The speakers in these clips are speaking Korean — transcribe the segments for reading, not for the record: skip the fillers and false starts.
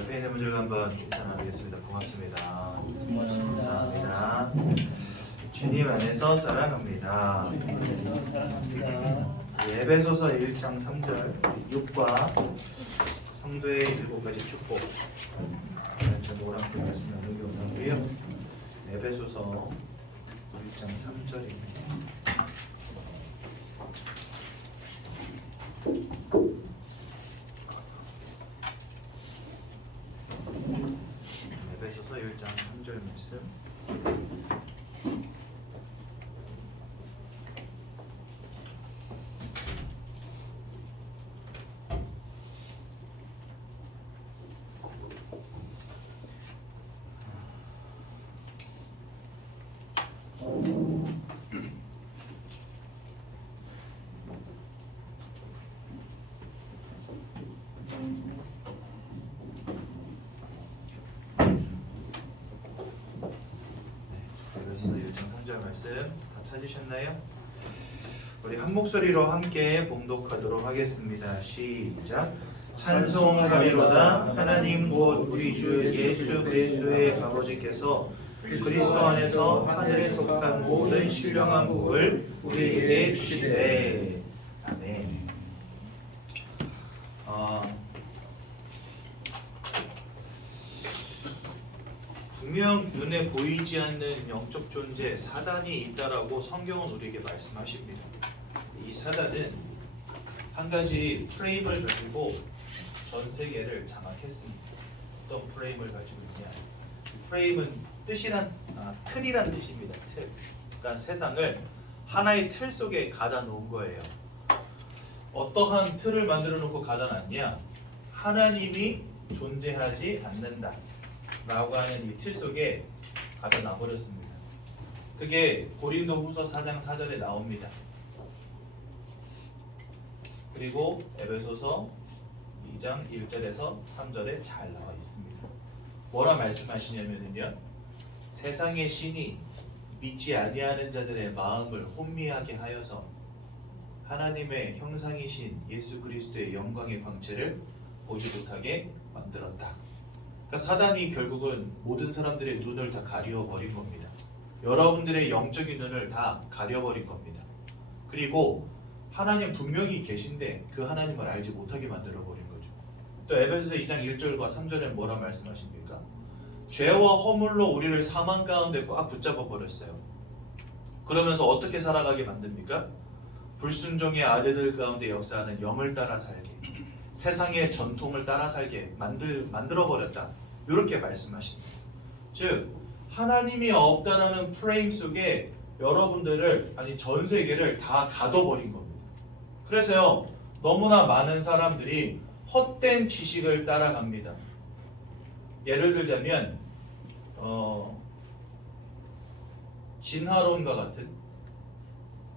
옆에 있는 분들과 한번 인사나누겠습니다. 고맙습니다. 고맙습니다. 감사합니다. 주님 안에서 사랑합니다. 주님께서 사랑합니다. 에베소서 1장 3절 6과 성도의 7가지 축복 저 노란빛 말씀 나누기 원하고요. 에베소서 1장 3절입니다. 에베소서 1장 3절 말씀. 에베소서 1장 3절 말씀 다 찾으셨나요? 우리 한 목소리로 함께 봉독하도록 하겠습니다. 시작. 찬송하리로다. 하나님 곧 우리 주 예수 그리스도의 아버지께서 그리스도 안에서 하늘에 속한 모든 신령한 복을 우리에게 주시되. 아멘. 분명 눈에 보이지 않는 영적 존재 사단이 있다라고 성경은 우리에게 말씀하십니다. 이 사단은 한 가지 프레임을 가지고 전 세계를 장악했습니다. 어떤 프레임을 가지고 있냐? 프레임은 틀이란 뜻입니다. 틀. 그러니까 세상을 하나의 틀 속에 가다 놓은 거예요. 어떠한 틀을 만들어 놓고 가다 놨냐? 하나님이 존재하지 않는다 라고 하는 이 틀 속에 가다 놔버렸습니다. 그게 고린도후서 4장 4절에 나옵니다. 그리고 에베소서 2장 1절에서 3절에 잘 나와 있습니다. 뭐라 말씀하시냐면요, 세상의 신이 믿지 아니하는 자들의 마음을 혼미하게 하여서 하나님의 형상이신 예수 그리스도의 영광의 광채를 보지 못하게 만들었다. 그러니까 사단이 결국은 모든 사람들의 눈을 다 가려버린 겁니다. 여러분들의 영적인 눈을 다 가려버린 겁니다. 그리고 하나님 분명히 계신데 그 하나님을 알지 못하게 만들어버린 거죠. 또 에베소서 2장 1절과 3절에 뭐라 말씀하십니까? 죄와 허물로 우리를 사망 가운데 꽉 붙잡아 버렸어요. 그러면서 어떻게 살아가게 만듭니까? 불순종의 아들들 가운데 역사하는 영을 따라 살게, 세상의 전통을 따라 살게 만들어버렸다. 이렇게 말씀하십니다. 즉 하나님이 없다라는 프레임 속에 여러분들을, 아니 전 세계를 다 가둬버린 겁니다. 그래서요, 너무나 많은 사람들이 헛된 지식을 따라갑니다. 예를 들자면 진화론과 같은,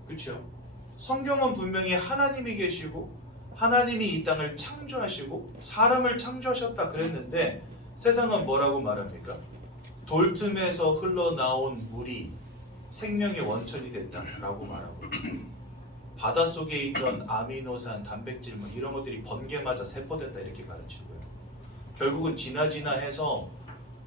그렇죠? 성경은 분명히 하나님이 계시고 하나님이 이 땅을 창조하시고 사람을 창조하셨다 그랬는데 세상은 뭐라고 말합니까? 돌틈에서 흘러나온 물이 생명의 원천이 됐다라고 말하고, 바닷속에 있던 아미노산, 단백질 이런 것들이 번개 맞아 세포됐다 이렇게 가르치고요. 결국은 지나해서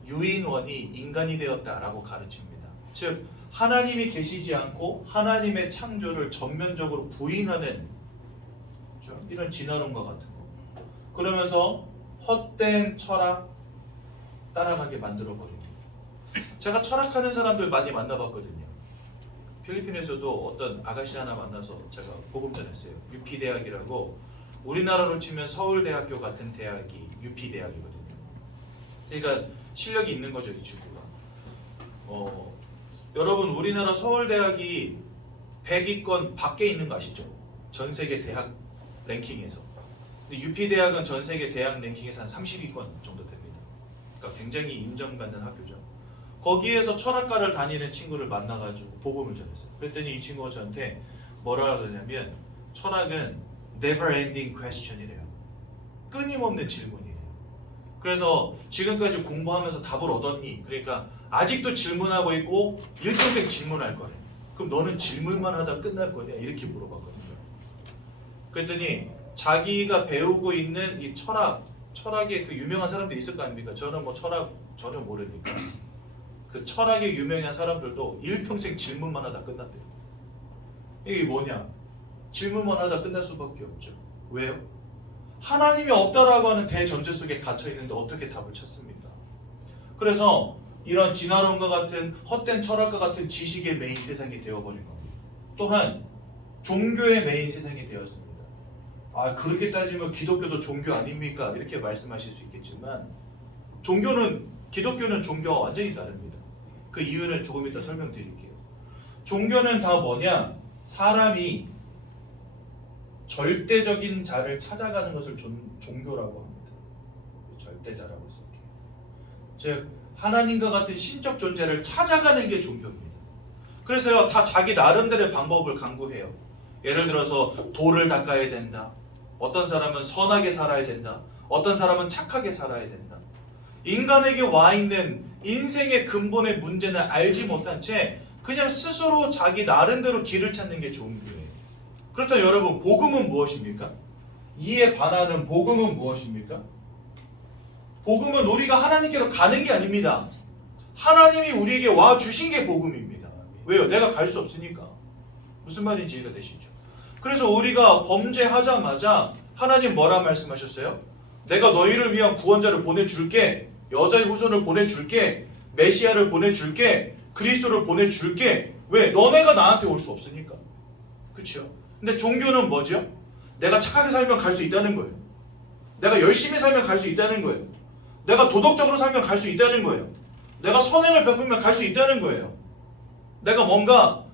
유인원이 인간이 되었다라고 가르칩니다. 즉 하나님이 계시지 않고 하나님의 창조를 전면적으로 부인하는 이런 진화론과 같은 거. 그러면서 헛된 철학 따라가게 만들어버립니다. 제가 철학하는 사람들 많이 만나봤거든요. 필리핀에서도 어떤 아가씨 하나 만나서 제가 복음 전했어요. UP대학이라고, 우리나라로 치면 서울대학교 같은 대학이 UP대학이거든요. 그러니까 실력이 있는 거죠, 이 친구가. 여러분 우리나라 서울대학이 100위권 밖에 있는 거 아시죠? 전 세계 대학 랭킹에서. UP대학은 전 세계 대학 랭킹에서 한 30위권 정도 됩니다. 그러니까 굉장히 인정받는 학교죠. 거기에서 철학과를 다니는 친구를 만나가지고 복음을 전했어요. 그랬더니 이 친구가 저한테 뭐라 그러냐면, 철학은 never ending question이래요. 끊임없는 질문이래요. 그래서 지금까지 공부하면서 답을 얻었니? 그러니까 아직도 질문하고 있고 일평생 질문할 거래. 그럼 너는 질문만 하다 끝날 거냐? 이렇게 물어봤거든요. 그랬더니 자기가 배우고 있는 이 철학 철학에 그 유명한 사람들이 있을 거 아닙니까? 저는 뭐 철학 전혀 모르니까 그 철학에 유명한 사람들도 일평생 질문만 하다 끝났대요. 이게 뭐냐? 질문만 하다 끝날 수밖에 없죠. 왜요? 하나님이 없다라고 하는 대전제 속에 갇혀 있는데 어떻게 답을 찾습니까? 그래서 이런 진화론과 같은 헛된 철학과 같은 지식의 메인 세상이 되어버린 겁니다. 또한 종교의 메인 세상이 되었습니다. 아, 그렇게 따지면 기독교도 종교 아닙니까? 이렇게 말씀하실 수 있겠지만 기독교는 종교와 완전히 다릅니다. 그 이유는 조금 이따 설명드릴게요. 종교는 다 뭐냐? 사람이 절대적인 자를 찾아가는 것을 종교라고 합니다. 절대자라고 쓸게요. 즉 하나님과 같은 신적 존재를 찾아가는 게 종교입니다. 그래서요, 다 자기 나름대로의 방법을 강구해요. 예를 들어서 돌을 닦아야 된다. 어떤 사람은 선하게 살아야 된다. 어떤 사람은 착하게 살아야 된다. 인간에게 와 있는 인생의 근본의 문제는 알지 못한 채 그냥 스스로 자기 나름대로 길을 찾는 게 종교예요. 그렇다면 여러분, 복음은 무엇입니까? 이에 반하는 복음은 무엇입니까? 복음은 우리가 하나님께로 가는 게 아닙니다. 하나님이 우리에게 와 주신 게 복음입니다. 왜요? 내가 갈 수 없으니까. 무슨 말인지 이해가 되시죠? 그래서 우리가 범죄하자마자 하나님 뭐라 말씀하셨어요? 내가 너희를 위한 구원자를 보내줄게. 여자의 후손을 보내줄게. 메시아를 보내줄게. 그리스도를 보내줄게. 왜? 너네가 나한테 올 수 없으니까. 그렇죠? 근데 종교는 뭐죠? 내가 착하게 살면 갈 수 있다는 거예요. 내가 열심히 살면 갈 수 있다는 거예요. 내가 도덕적으로 살면 갈 수 있다는 거예요. 내가 선행을 베풀면 갈 수 있다는 거예요. 내가 뭔가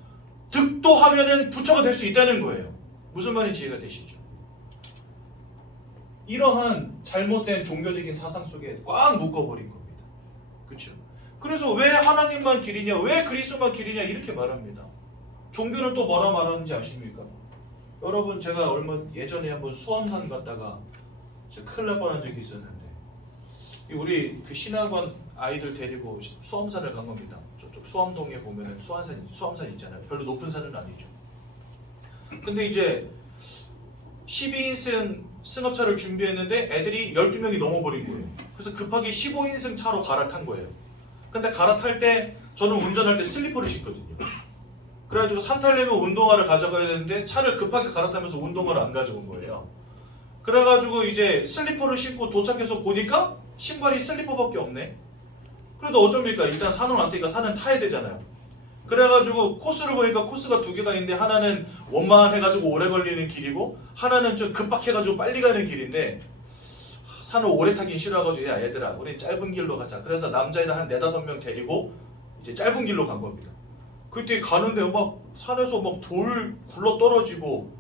득도하면은 부처가 될 수 있다는 거예요. 무슨 말인지 이해가 되시죠? 이러한 잘못된 종교적인 사상 속에 꽉 묶어버린 겁니다. 그렇죠? 그래서 왜 하나님만 길이냐, 왜 그리스도만 길이냐 이렇게 말합니다. 종교는 또 뭐라 말하는지 아십니까? 여러분, 제가 얼마 예전에 한번 수험산 갔다가 큰일 날 뻔한 적이 있었는데, 우리 그 신학원 아이들 데리고 수험산을 간 겁니다. 저쪽 수험동에 보면은 수험산 있잖아요. 별로 높은 산은 아니죠. 근데 이제 12인승 승합차를 준비했는데 애들이 12명이 넘어버린 거예요. 그래서 급하게 15인승 차로 갈아탄 거예요. 근데 갈아탈 때 저는 운전할 때 슬리퍼를 신거든요. 그래가지고 산 타려면 운동화를 가져가야 되는데 차를 급하게 갈아타면서 운동화를 안 가져온 거예요. 그래가지고 이제 슬리퍼를 신고 도착해서 보니까 신발이 슬리퍼밖에 없네. 그래도 어쩝니까? 일단 산을 왔으니까 산은 타야 되잖아요. 그래가지고 코스를 보니까 코스가 두 개가 있는데 하나는 원만해가지고 오래 걸리는 길이고 하나는 좀 급박해가지고 빨리 가는 길인데, 산을 오래 타긴 싫어가지고 야 얘들아 우리 짧은 길로 가자. 그래서 남자애들 한 4-5명 데리고 이제 짧은 길로 간 겁니다. 그때 가는데 막 산에서 막 돌 굴러 떨어지고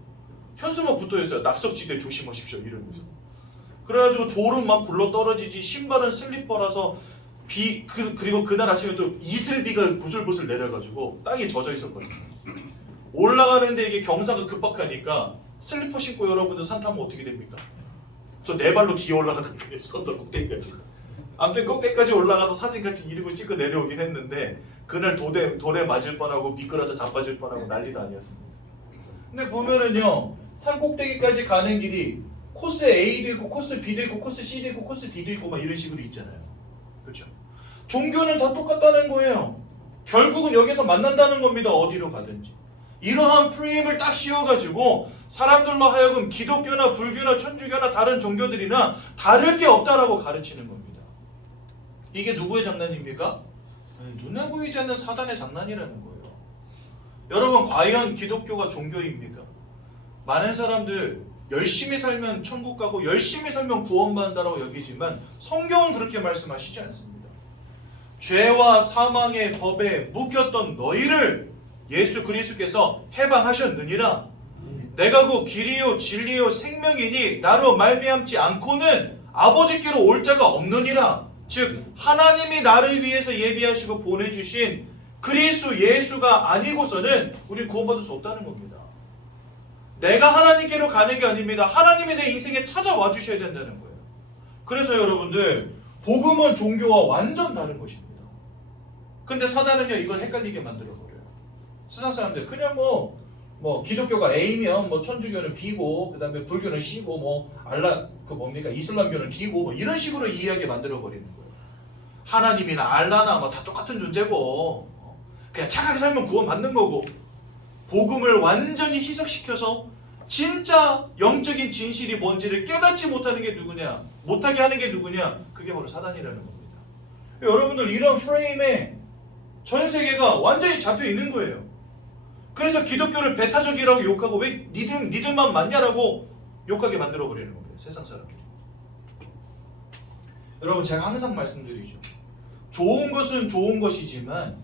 현수막 붙어있어요. 낙석지대 조심하십시오 이러면서. 그래가지고 돌은 막 굴러 떨어지지, 신발은 슬리퍼라서 그리고 그날 아침에 또 이슬비가 부슬부슬 내려가지고 땅이 젖어 있었거든요. 올라가는데 이게 경사가 급박하니까 슬리퍼 신고 여러분들 산 타면 어떻게 됩니까? 저 4발로 기어 올라가는 거예요. 선도 꼭대기까지. 아무튼 꼭대기까지 올라가서 사진 같이 이러고 찍고 내려오긴 했는데, 그날 돌에 맞을 뻔하고 미끄러져 자빠질 뻔하고 난리도 아니었습니다. 근데 보면은요, 산 꼭대기까지 가는 길이 코스 A도 있고 코스 B도 있고 코스 C도 있고 코스 D도 있고 막 이런 식으로 있잖아요. 그렇죠? 종교는 다 똑같다는 거예요. 결국은 여기서 만난다는 겁니다. 어디로 가든지. 이러한 프레임을 딱 씌워가지고 사람들로 하여금 기독교나 불교나 천주교나 다른 종교들이나 다를 게 없다라고 가르치는 겁니다. 이게 누구의 장난입니까? 눈에 보이지 않는 사단의 장난이라는 거예요. 여러분, 과연 기독교가 종교입니까? 많은 사람들 열심히 살면 천국 가고 열심히 살면 구원받는다고 여기지만 성경은 그렇게 말씀하시지 않습니다. 죄와 사망의 법에 묶였던 너희를 예수 그리스도께서 해방하셨느니라. 내가 그 길이요 진리요 생명이니 나로 말미암지 않고는 아버지께로 올 자가 없느니라. 즉 하나님이 나를 위해서 예비하시고 보내주신 그리스도 예수가 아니고서는 우리 구원받을 수 없다는 겁니다. 내가 하나님께로 가는 게 아닙니다. 하나님이 내 인생에 찾아와 주셔야 된다는 거예요. 그래서 여러분들, 복음은 종교와 완전 다른 것입니다. 근데 사단은요 이걸 헷갈리게 만들어버려요. 세상 사람들 그냥 뭐 뭐 기독교가 A면 뭐 천주교는 B고 그다음에 불교는 C고 뭐 알라 그 뭡니까 이슬람교는 D고 뭐 이런 식으로 이해하게 만들어 버리는 거예요. 하나님이나 알라나 뭐 다 똑같은 존재고 그냥 착하게 살면 구원 받는 거고 복음을 완전히 희석시켜서 진짜 영적인 진실이 뭔지를 깨닫지 못하는 게 누구냐? 못하게 하는 게 누구냐? 그게 바로 사단이라는 겁니다. 여러분들 이런 프레임에 전 세계가 완전히 잡혀 있는 거예요. 그래서 기독교를 배타적이라고 욕하고 왜 니들만 맞냐라고 욕하게 만들어 버리는 겁니다. 세상 사람들이. 여러분 제가 항상 말씀드리죠. 좋은 것은 좋은 것이지만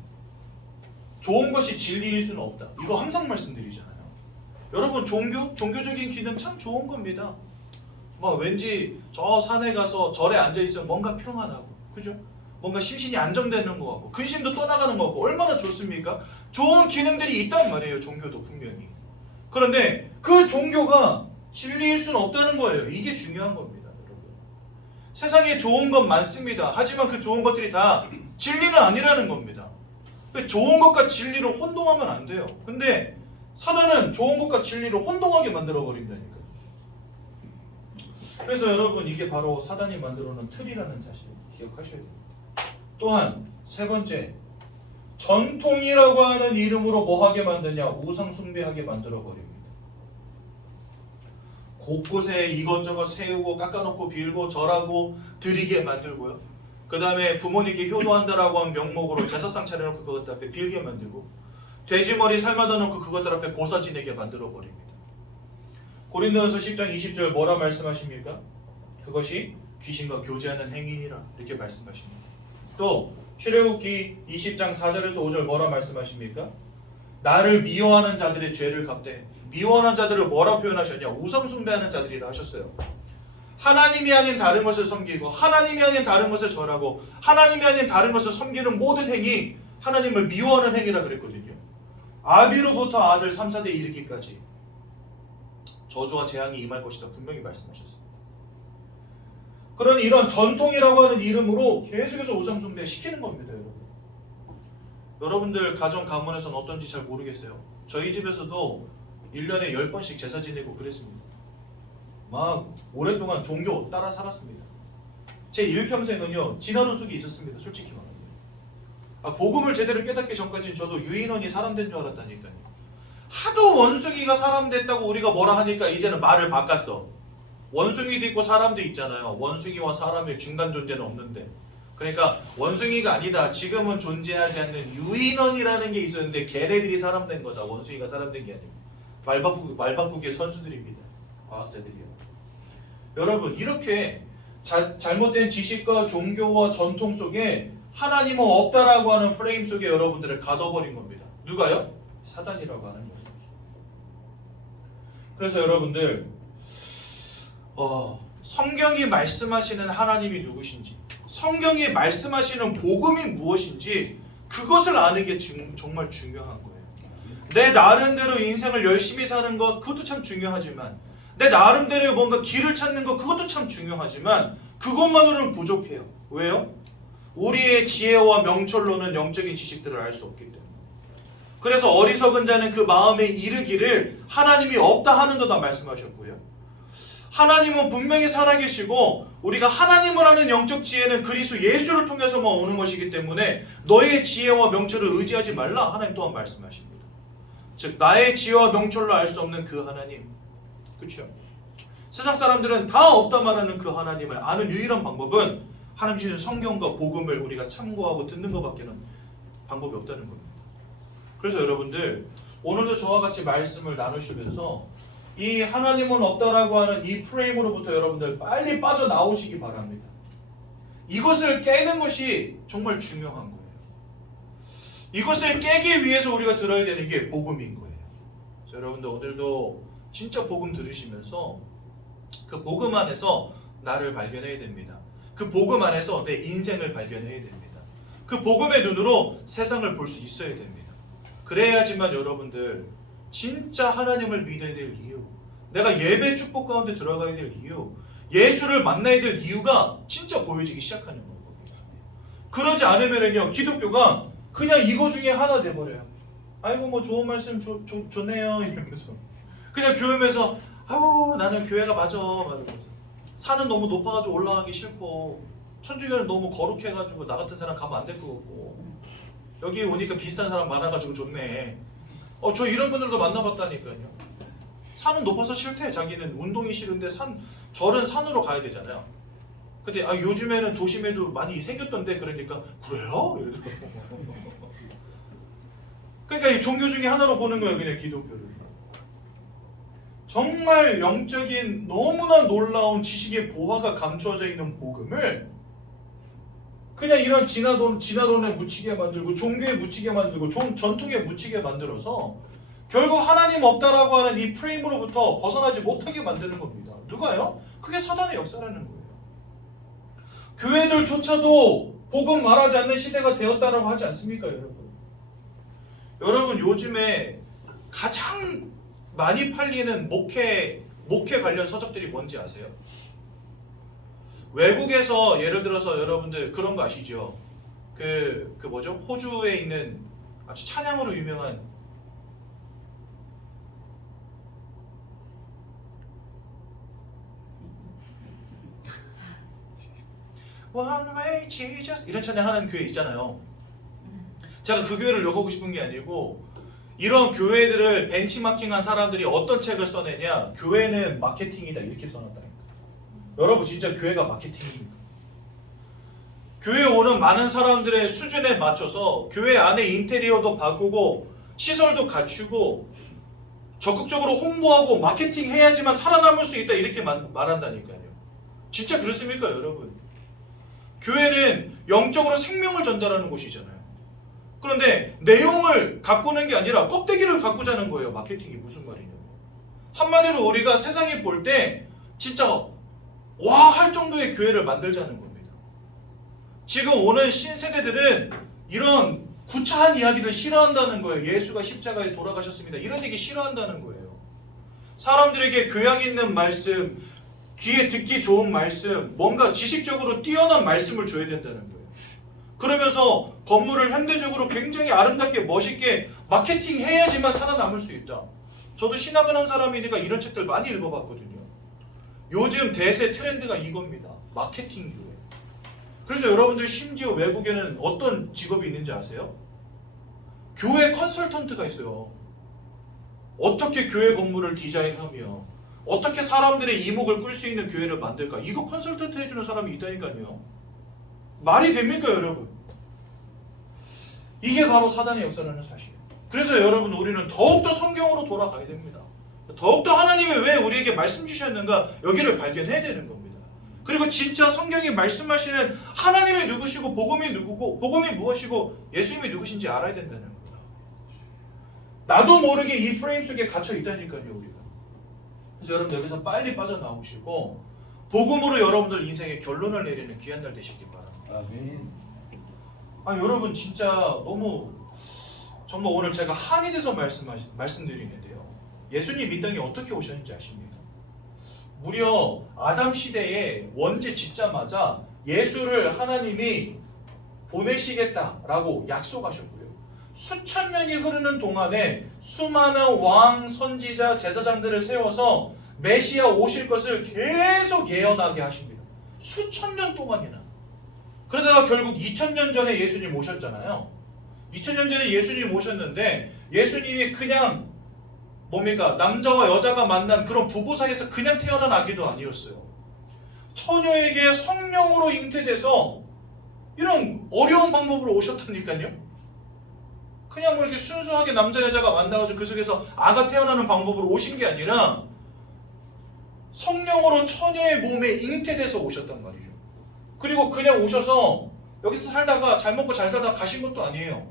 좋은 것이 진리일 수는 없다. 이거 항상 말씀드리잖아요. 여러분 종교적인 기능 참 좋은 겁니다. 막 왠지 저 산에 가서 절에 앉아 있으면 뭔가 평안하고, 그죠? 뭔가 심신이 안정되는 것 같고, 근심도 떠나가는 것 같고, 얼마나 좋습니까? 좋은 기능들이 있단 말이에요. 종교도 분명히. 그런데 그 종교가 진리일 수는 없다는 거예요. 이게 중요한 겁니다, 여러분. 세상에 좋은 건 많습니다. 하지만 그 좋은 것들이 다 진리는 아니라는 겁니다. 좋은 것과 진리를 혼동하면 안 돼요. 근데 사단은 좋은 것과 진리를 혼동하게 만들어 버린다니까요. 그래서 여러분 이게 바로 사단이 만들어 놓은 틀이라는 사실 기억하셔야 됩니다. 또한 세 번째, 전통이라고 하는 이름으로 뭐 하게 만드냐? 우상 숭배하게 만들어 버립니다. 곳곳에 이것저것 세우고 깎아놓고 빌고 절하고 드리게 만들고요. 그 다음에 부모님께 효도한다라고 한 명목으로 제사상 차려놓고 그것들 앞에 빌게 만들고, 돼지머리 삶아다 놓고 그것들 앞에 고사 지내게 만들어 버립니다. 고린도전서 10장 20절 뭐라 말씀하십니까? 그것이 귀신과 교제하는 행위니라 이렇게 말씀하십니다. 또 출애굽기 20장 4절에서 5절 뭐라 말씀하십니까? 나를 미워하는 자들의 죄를 갚되, 미워하는 자들을 뭐라 표현하셨냐? 우상 숭배하는 자들이라 하셨어요. 하나님이 아닌 다른 것을 섬기고 하나님이 아닌 다른 것을 절하고 하나님이 아닌 다른 것을 섬기는 모든 행위, 하나님을 미워하는 행위라 그랬거든요. 아비로부터 아들 3, 4대 이르기까지 저주와 재앙이 임할 것이다 분명히 말씀하셨습니다. 그런 이런 전통이라고 하는 이름으로 계속해서 우상 숭배 시키는 겁니다, 여러분. 여러분들 가정 가문에서는 어떤지 잘 모르겠어요. 저희 집에서도 1년에 10번씩 제사 지내고 그랬습니다. 막 오랫동안 종교 따라 살았습니다. 제 일평생은요 지나던 속이 있었습니다. 솔직히 말하면. 복음을 제대로 깨닫기 전까지는 저도 유인원이 사람 된 줄 알았다니까요. 하도 원숭이가 사람 됐다고 우리가 뭐라 하니까 이제는 말을 바꿨어. 원숭이도 있고 사람도 있잖아요. 원숭이와 사람의 중간 존재는 없는데, 그러니까 원숭이가 아니다, 지금은 존재하지 않는 유인원이라는 게 있었는데 걔네들이 사람 된 거다. 원숭이가 사람 된 게 아니고 말 바꾸기의 선수들입니다. 과학자들이요. 여러분 이렇게 잘못된 지식과 종교와 전통 속에 하나님은 없다라고 하는 프레임 속에 여러분들을 가둬버린 겁니다. 누가요? 사단이라고 하는 녀석이. 그래서 여러분들 성경이 말씀하시는 하나님이 누구신지, 성경이 말씀하시는 복음이 무엇인지 그것을 아는 게 정말 중요한 거예요. 내 나름대로 인생을 열심히 사는 것 그것도 참 중요하지만, 내 나름대로 뭔가 길을 찾는 것 그것도 참 중요하지만 그것만으로는 부족해요. 왜요? 우리의 지혜와 명철로는 영적인 지식들을 알 수 없기 때문에. 그래서 어리석은 자는 그 마음에 이르기를 하나님이 없다 하는도다 말씀하셨고요. 하나님은 분명히 살아계시고 우리가 하나님을 아는 영적 지혜는 그리스도 예수를 통해서만 오는 것이기 때문에 너의 지혜와 명철을 의지하지 말라 하나님 또한 말씀하십니다. 즉 나의 지혜와 명철로 알 수 없는 그 하나님, 그렇죠? 세상 사람들은 다 없다 말하는 그 하나님을 아는 유일한 방법은 하나님 주신 성경과 복음을 우리가 참고하고 듣는 것밖에는 방법이 없다는 겁니다. 그래서 여러분들 오늘도 저와 같이 말씀을 나누시면서 이 하나님은 없다라고 하는 이 프레임으로부터 여러분들 빨리 빠져나오시기 바랍니다. 이것을 깨는 것이 정말 중요한 거예요. 이것을 깨기 위해서 우리가 들어야 되는 게 복음인 거예요. 그래서 여러분들 오늘도 진짜 복음 들으시면서 그 복음 안에서 나를 발견해야 됩니다. 그 복음 안에서 내 인생을 발견해야 됩니다. 그 복음의 눈으로 세상을 볼 수 있어야 됩니다. 그래야지만 여러분들 진짜 하나님을 믿어야 될 이유, 내가 예배 축복 가운데 들어가야 될 이유, 예수를 만나야 될 이유가 진짜 보여지기 시작하는 거거든요. 그러지 않으면요 기독교가 그냥 이거 중에 하나 돼버려요. 아이고 뭐 좋은 말씀 좋네요 이러면서 그냥 교회에서 아우 나는 교회가 맞아 말하면서 산은 너무 높아가지고 올라가기 싫고 천주교는 너무 거룩해가지고 나 같은 사람 가면 안 될 것 같고 여기 오니까 비슷한 사람 많아가지고 좋네. 저 이런 분들도 만나봤다니까요. 산은 높아서 싫대. 자기는 운동이 싫은데 절은 산으로 가야 되잖아요. 근데 요즘에는 도심에도 많이 생겼던데 그러니까 그래요? 그러니까 이 종교 중에 하나로 보는 거예요. 그냥 기독교를. 정말 영적인 너무나 놀라운 지식의 보화가 감추어져 있는 복음을 그냥 이런 진화론에 묻히게 만들고 종교에 묻히게 만들고 전통에 묻히게 만들어서 결국 하나님 없다라고 하는 이 프레임으로부터 벗어나지 못하게 만드는 겁니다. 누가요? 그게 사단의 역사라는 거예요. 교회들조차도 복음 말하지 않는 시대가 되었다라고 하지 않습니까, 여러분? 여러분 요즘에 가장 많이 팔리는 목회 관련 서적들이 뭔지 아세요? 외국에서 예를 들어서 여러분들 그런 거 아시죠? 그 뭐죠? 호주에 있는 아주 찬양으로 유명한 One Way Jesus 이런 찬양하는 교회 있잖아요. 제가 그 교회를 욕하고 싶은 게 아니고 이런 교회들을 벤치마킹한 사람들이 어떤 책을 써내냐? 교회는 마케팅이다 이렇게 써놨다니까. 여러분 진짜 교회가 마케팅입니까? 교회 오는 많은 사람들의 수준에 맞춰서 교회 안에 인테리어도 바꾸고 시설도 갖추고 적극적으로 홍보하고 마케팅 해야지만 살아남을 수 있다 이렇게 말한다니까요. 진짜 그렇습니까 여러분? 교회는 영적으로 생명을 전달하는 곳이잖아요. 그런데 내용을 가꾸는 게 아니라 껍데기를 가꾸자는 거예요. 마케팅이 무슨 말이냐면 한마디로 우리가 세상에 볼 때 진짜 와 할 정도의 교회를 만들자는 겁니다. 지금 오는 신세대들은 이런 구차한 이야기를 싫어한다는 거예요. 예수가 십자가에 돌아가셨습니다. 이런 얘기 싫어한다는 거예요. 사람들에게 교양 있는 말씀, 귀에 듣기 좋은 말씀, 뭔가 지식적으로 뛰어난 말씀을 줘야 된다는 거예요. 그러면서 건물을 현대적으로 굉장히 아름답게 멋있게 마케팅 해야지만 살아남을 수 있다. 저도 신학을 한 사람이니까 이런 책들 많이 읽어봤거든요. 요즘 대세 트렌드가 이겁니다. 마케팅 교회. 그래서 여러분들 심지어 외국에는 어떤 직업이 있는지 아세요? 교회 컨설턴트가 있어요. 어떻게 교회 건물을 디자인하며 어떻게 사람들의 이목을 끌 수 있는 교회를 만들까? 이거 컨설턴트 해주는 사람이 있다니까요. 말이 됩니까 여러분? 이게 바로 사단의 역사라는 사실. 그래서 여러분 우리는 더욱더 성경으로 돌아가야 됩니다. 더욱더 하나님이 왜 우리에게 말씀 주셨는가 여기를 발견해야 되는 겁니다. 그리고 진짜 성경이 말씀하시는 하나님이 누구시고 복음이 누구고 복음이 무엇이고 예수님이 누구신지 알아야 된다는 겁니다. 나도 모르게 이 프레임 속에 갇혀 있다니까요 우리가. 그래서 여러분 여기서 빨리 빠져나오시고 복음으로 여러분들 인생의 결론을 내리는 귀한 날 되시기 바랍니다. 아멘. 여러분 진짜 너무 정말 오늘 제가 한이 돼서 말씀드리는데요. 예수님 이 땅에 어떻게 오셨는지 아십니까? 무려 아담 시대에 원죄 짓자마자 예수를 하나님이 보내시겠다라고 약속하셨고요. 수천 년이 흐르는 동안에 수많은 왕, 선지자, 제사장들을 세워서 메시아 오실 것을 계속 예언하게 하십니다. 수천 년 동안이나. 그러다가 결국 2000년 전에 예수님 오셨잖아요. 2000년 전에 예수님 오셨는데 예수님이 그냥 뭡니까? 남자와 여자가 만난 그런 부부 사이에서 그냥 태어난 아기도 아니었어요. 처녀에게 성령으로 잉태돼서 이런 어려운 방법으로 오셨다니까요. 그냥 뭐 이렇게 순수하게 남자 여자가 만나가지고 그 속에서 아가 태어나는 방법으로 오신 게 아니라 성령으로 처녀의 몸에 잉태돼서 오셨단 말이죠. 그리고 그냥 오셔서 여기서 살다가 잘 먹고 잘 살다가 가신 것도 아니에요.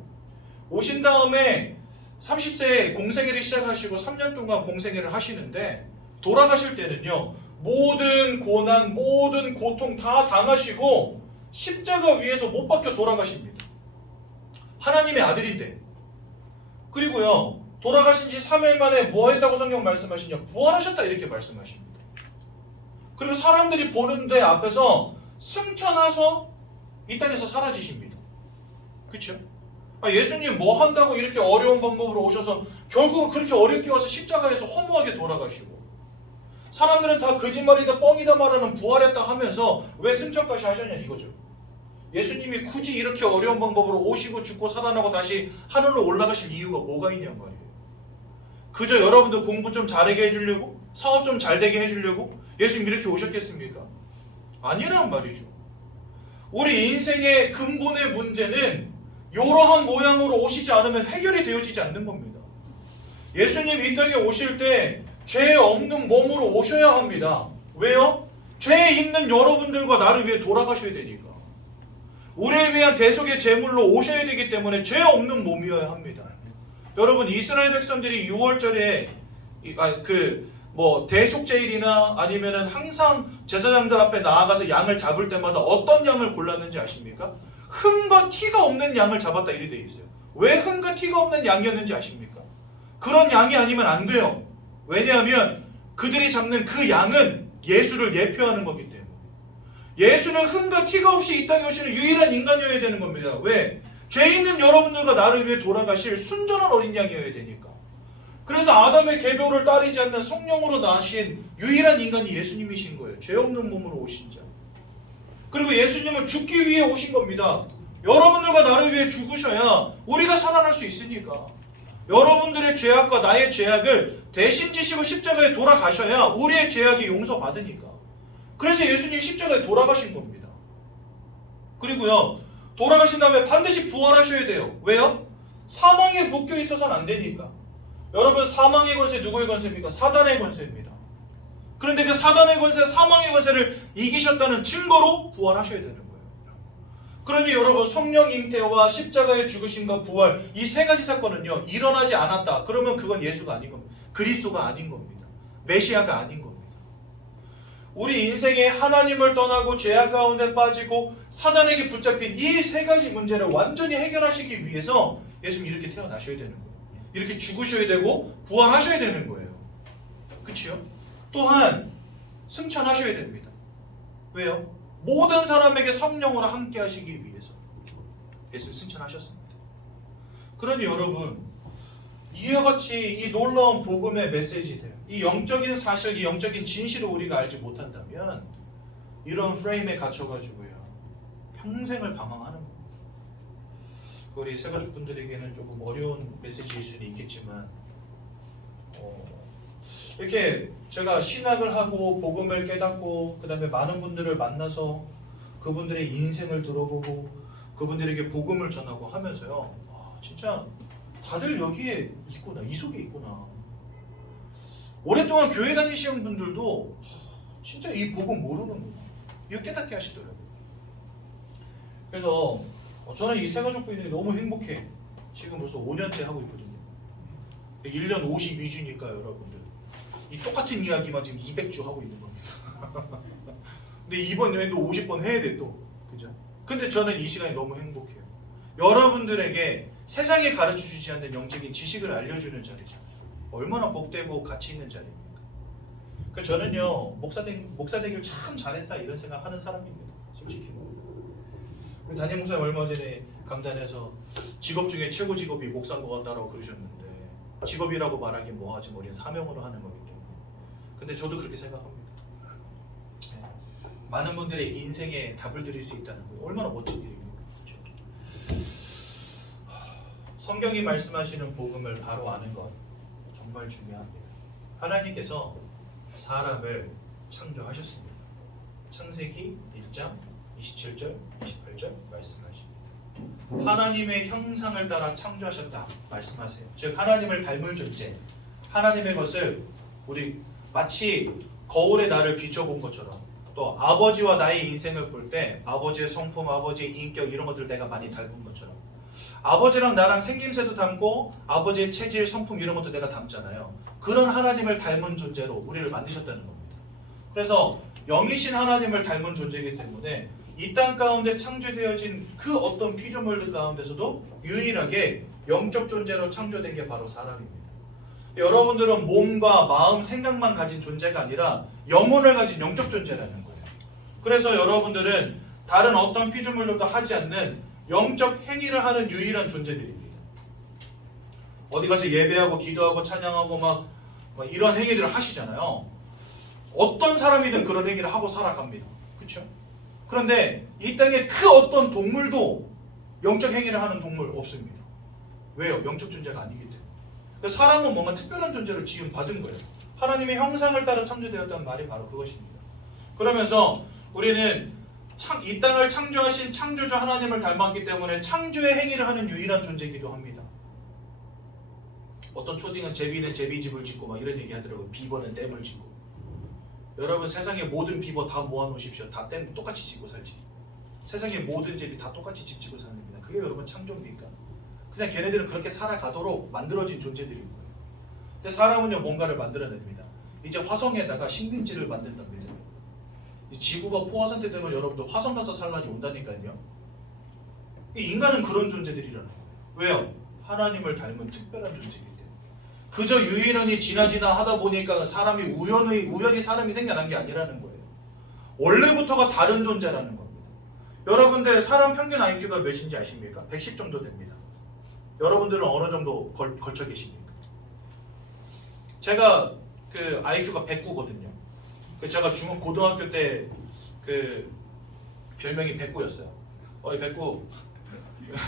오신 다음에 30세에 공생애를 시작하시고 3년 동안 공생애를 하시는데 돌아가실 때는요. 모든 고난, 모든 고통 다 당하시고 십자가 위에서 못 박혀 돌아가십니다. 하나님의 아들인데. 그리고요. 돌아가신 지 3일 만에 뭐 했다고 성경 말씀하시냐? 부활하셨다 이렇게 말씀하십니다. 그리고 사람들이 보는데 앞에서 승천하서 이 땅에서 사라지십니다. 그렇죠? 예수님 뭐 한다고 이렇게 어려운 방법으로 오셔서 결국 그렇게 어렵게 와서 십자가에서 허무하게 돌아가시고 사람들은 다 거짓말이다 뻥이다 말하는 부활했다 하면서 왜 승천까지 하셨냐 이거죠. 예수님이 굳이 이렇게 어려운 방법으로 오시고 죽고 살아나고 다시 하늘로 올라가실 이유가 뭐가 있냔 말이에요. 그저 여러분들 공부 좀 잘하게 해주려고 사업 좀 잘 되게 해주려고 예수님 이렇게 오셨겠습니까? 아니란 말이죠. 우리 인생의 근본의 문제는 이러한 모양으로 오시지 않으면 해결이 되어지지 않는 겁니다. 예수님 이 땅에 오실 때 죄 없는 몸으로 오셔야 합니다. 왜요? 죄 있는 여러분들과 나를 위해 돌아가셔야 되니까. 우리를 위한 대속의 제물로 오셔야 되기 때문에 죄 없는 몸이어야 합니다. 여러분 이스라엘 백성들이 6월절에 대속제일이나 아니면은 항상 제사장들 앞에 나아가서 양을 잡을 때마다 어떤 양을 골랐는지 아십니까? 흠과 티가 없는 양을 잡았다 이리 되어 있어요. 왜 흠과 티가 없는 양이었는지 아십니까? 그런 양이 아니면 안 돼요. 왜냐하면 그들이 잡는 그 양은 예수를 예표하는 거기 때문에. 예수는 흠과 티가 없이 이 땅에 오시는 유일한 인간이어야 되는 겁니다. 왜? 죄 있는 여러분들과 나를 위해 돌아가실 순전한 어린 양이어야 되니까. 그래서 아담의 계보를 따르지 않는 성령으로 나신 유일한 인간이 예수님이신 거예요. 죄 없는 몸으로 오신 자. 그리고 예수님은 죽기 위해 오신 겁니다. 여러분들과 나를 위해 죽으셔야 우리가 살아날 수 있으니까. 여러분들의 죄악과 나의 죄악을 대신 지시고 십자가에 돌아가셔야 우리의 죄악이 용서받으니까. 그래서 예수님 십자가에 돌아가신 겁니다. 그리고요, 돌아가신 다음에 반드시 부활하셔야 돼요. 왜요? 사망에 묶여 있어서는 안 되니까. 여러분 사망의 권세 누구의 권세입니까? 사단의 권세입니다. 그런데 그 사단의 권세, 사망의 권세를 이기셨다는 증거로 부활하셔야 되는 거예요. 그러니 여러분 성령 잉태와 십자가의 죽으심과 부활 이 세 가지 사건은요 일어나지 않았다. 그러면 그건 예수가 아닌 겁니다. 그리스도가 아닌 겁니다. 메시아가 아닌 겁니다. 우리 인생에 하나님을 떠나고 죄악 가운데 빠지고 사단에게 붙잡힌 이 세 가지 문제를 완전히 해결하시기 위해서 예수님 이렇게 태어나셔야 되는 거예요. 이렇게 죽으셔야 되고 부활하셔야 되는 거예요. 그렇죠? 또한 승천하셔야 됩니다. 왜요? 모든 사람에게 성령으로 함께 하시기 위해서 예수님 승천하셨습니다. 그러니 여러분 이와 같이 이 놀라운 복음의 메시지들, 이 영적인 사실, 이 영적인 진실을 우리가 알지 못한다면 이런 프레임에 갇혀가지고요 평생을 방황하는 겁니다. 우리 새가족분들에게는 조금 어려운 메시지일 수는 있겠지만 이렇게 제가 신학을 하고 복음을 깨닫고 그 다음에 많은 분들을 만나서 그분들의 인생을 들어보고 그분들에게 복음을 전하고 하면서요 진짜 다들 여기에 있구나, 이 속에 있구나. 오랫동안 교회 다니시는 분들도 진짜 이 복음 모르는구나 이거 깨닫게 하시더라고요. 그래서 저는 이 새가족분들이 너무 행복해. 지금 벌써 5년째 하고 있거든요. 1년 52주니까 여러분들 이 똑같은 이야기만 지금 200주 하고 있는 겁니다. 근데 이번 여행도 50번 해야 돼 또. 그죠? 근데 저는 이 시간이 너무 행복해요. 여러분들에게 세상에 가르쳐주지 않는 영적인 지식을 알려주는 자리죠. 얼마나 복되고 가치 있는 자리입니까? 그래서 저는요 목사 되길 참 잘했다 이런 생각하는 사람입니다. 솔직히. 우리 담임 목사님 얼마 전에 강단에서 직업 중에 최고 직업이 목사인 것 같다라고 그러셨는데 직업이라고 말하기 뭐하지 우리는 사명으로 하는 거기 때문에. 근데 저도 그렇게 생각합니다. 네. 많은 분들의 인생에 답을 드릴 수 있다는 거 얼마나 멋진 일입니까? 그렇죠? 성경이 말씀하시는 복음을 바로 아는 것 정말 중요합니다. 하나님께서 사람을 창조하셨습니다. 창세기 1장 27절, 28절 말씀하십니다. 하나님의 형상을 따라 창조하셨다 말씀하세요. 즉 하나님을 닮을 존재, 하나님의 것을 우리 마치 거울에 나를 비춰본 것처럼 또 아버지와 나의 인생을 볼 때 아버지의 성품, 아버지의 인격 이런 것들 내가 많이 닮은 것처럼 아버지랑 나랑 생김새도 닮고 아버지의 체질, 성품 이런 것도 내가 닮잖아요. 그런 하나님을 닮은 존재로 우리를 만드셨다는 겁니다. 그래서 영이신 하나님을 닮은 존재이기 때문에 이 땅 가운데 창조되어진 그 어떤 피조물들 가운데서도 유일하게 영적 존재로 창조된 게 바로 사람입니다. 여러분들은 몸과 마음, 생각만 가진 존재가 아니라 영혼을 가진 영적 존재라는 거예요. 그래서 여러분들은 다른 어떤 피조물들도 하지 않는 영적 행위를 하는 유일한 존재들입니다. 어디 가서 예배하고 기도하고 찬양하고 막 이런 행위들을 하시잖아요. 어떤 사람이든 그런 행위를 하고 살아갑니다. 그렇죠? 그런데 이 땅에 그 어떤 동물도 영적 행위를 하는 동물 없습니다. 왜요? 영적 존재가 아니기 때문에. 그래서 사람은 뭔가 특별한 존재로 지음받은 거예요. 하나님의 형상을 따라 창조되었다는 말이 바로 그것입니다. 그러면서 우리는 이 땅을 창조하신 창조주 하나님을 닮았기 때문에 창조의 행위를 하는 유일한 존재이기도 합니다. 어떤 초딩은 제비는 제비집을 짓고 막 이런 얘기 하더라고요. 비버는 댐을 짓고. 여러분 세상의 모든 비버 다 모아놓으십시오. 다 댐 똑같이 짓고 살지. 세상의 모든 제비 다 똑같이 집 짓고 사는 겁니다. 그게 여러분 창조입니까? 그냥 걔네들은 그렇게 살아가도록 만들어진 존재들인 거예요. 근데 사람은요 뭔가를 만들어냅니다. 이제 화성에다가 식민지를 만든답니다. 지구가 포화 상태 되면 여러분들 화성 가서 살 날이 온다니까요. 인간은 그런 존재들이라는 거예요. 왜요? 하나님을 닮은 특별한 존재이기 때문에. 그저 유일하니 지나지나 하다 보니까 사람이 우연히 사람이 생겨난 게 아니라는 거예요. 원래부터가 다른 존재라는 겁니다. 여러분들 사람 평균 IQ가 몇인지 아십니까? 110 정도 됩니다. 여러분들은 어느 정도 걸쳐 계십니까? 제가 그 IQ가 109거든요. 제가 고등학교 때 그 별명이 109였어요. 어이 109.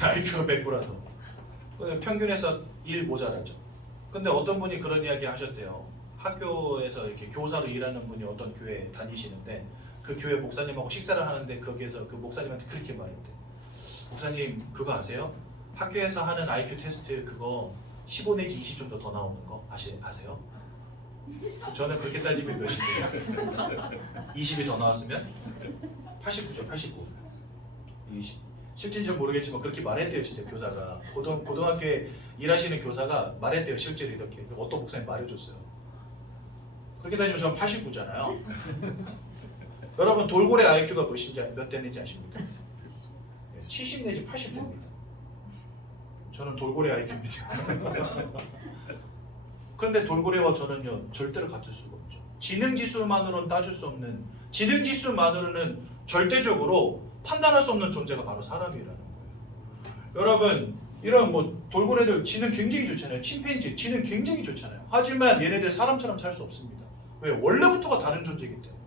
IQ가 109라서. 평균에서 1 모자라죠. 근데 어떤 분이 그런 이야기 하셨대요. 학교에서 이렇게 교사로 일하는 분이 어떤 교회에 다니시는데 그 교회 목사님하고 식사를 하는데 거기에서 그 목사님한테 그렇게 말했대. 목사님 그거 아세요? 학교에서 하는 IQ 테스트 그거 15 내지 20 정도 더 나오는 거 아세요? 저는 그렇게 따지면 몇인데요? 20이 더 나왔으면 89죠. 89. 20. 실제인지 모르겠지만 그렇게 말했대요. 진짜 교사가 고등학교에 일하시는 교사가 말했대요. 실제로 이렇게 어떤 목사님 말해줬어요. 그렇게 따지면 저는 89잖아요. 여러분 돌고래 IQ가 몇 대인지 아십니까? 70 내지 80대입니다. 저는 돌고래 IQ입니다. 그런데 돌고래와 저는요 절대로 같을 수가 없죠. 지능지수만으로는 따질 수 없는, 지능지수만으로는 절대적으로 판단할 수 없는 존재가 바로 사람이라는 거예요. 여러분 이런 돌고래들 지능 굉장히 좋잖아요. 침팬지 지능 굉장히 좋잖아요. 하지만 얘네들 사람처럼 살 수 없습니다. 왜? 원래부터가 다른 존재이기 때문에.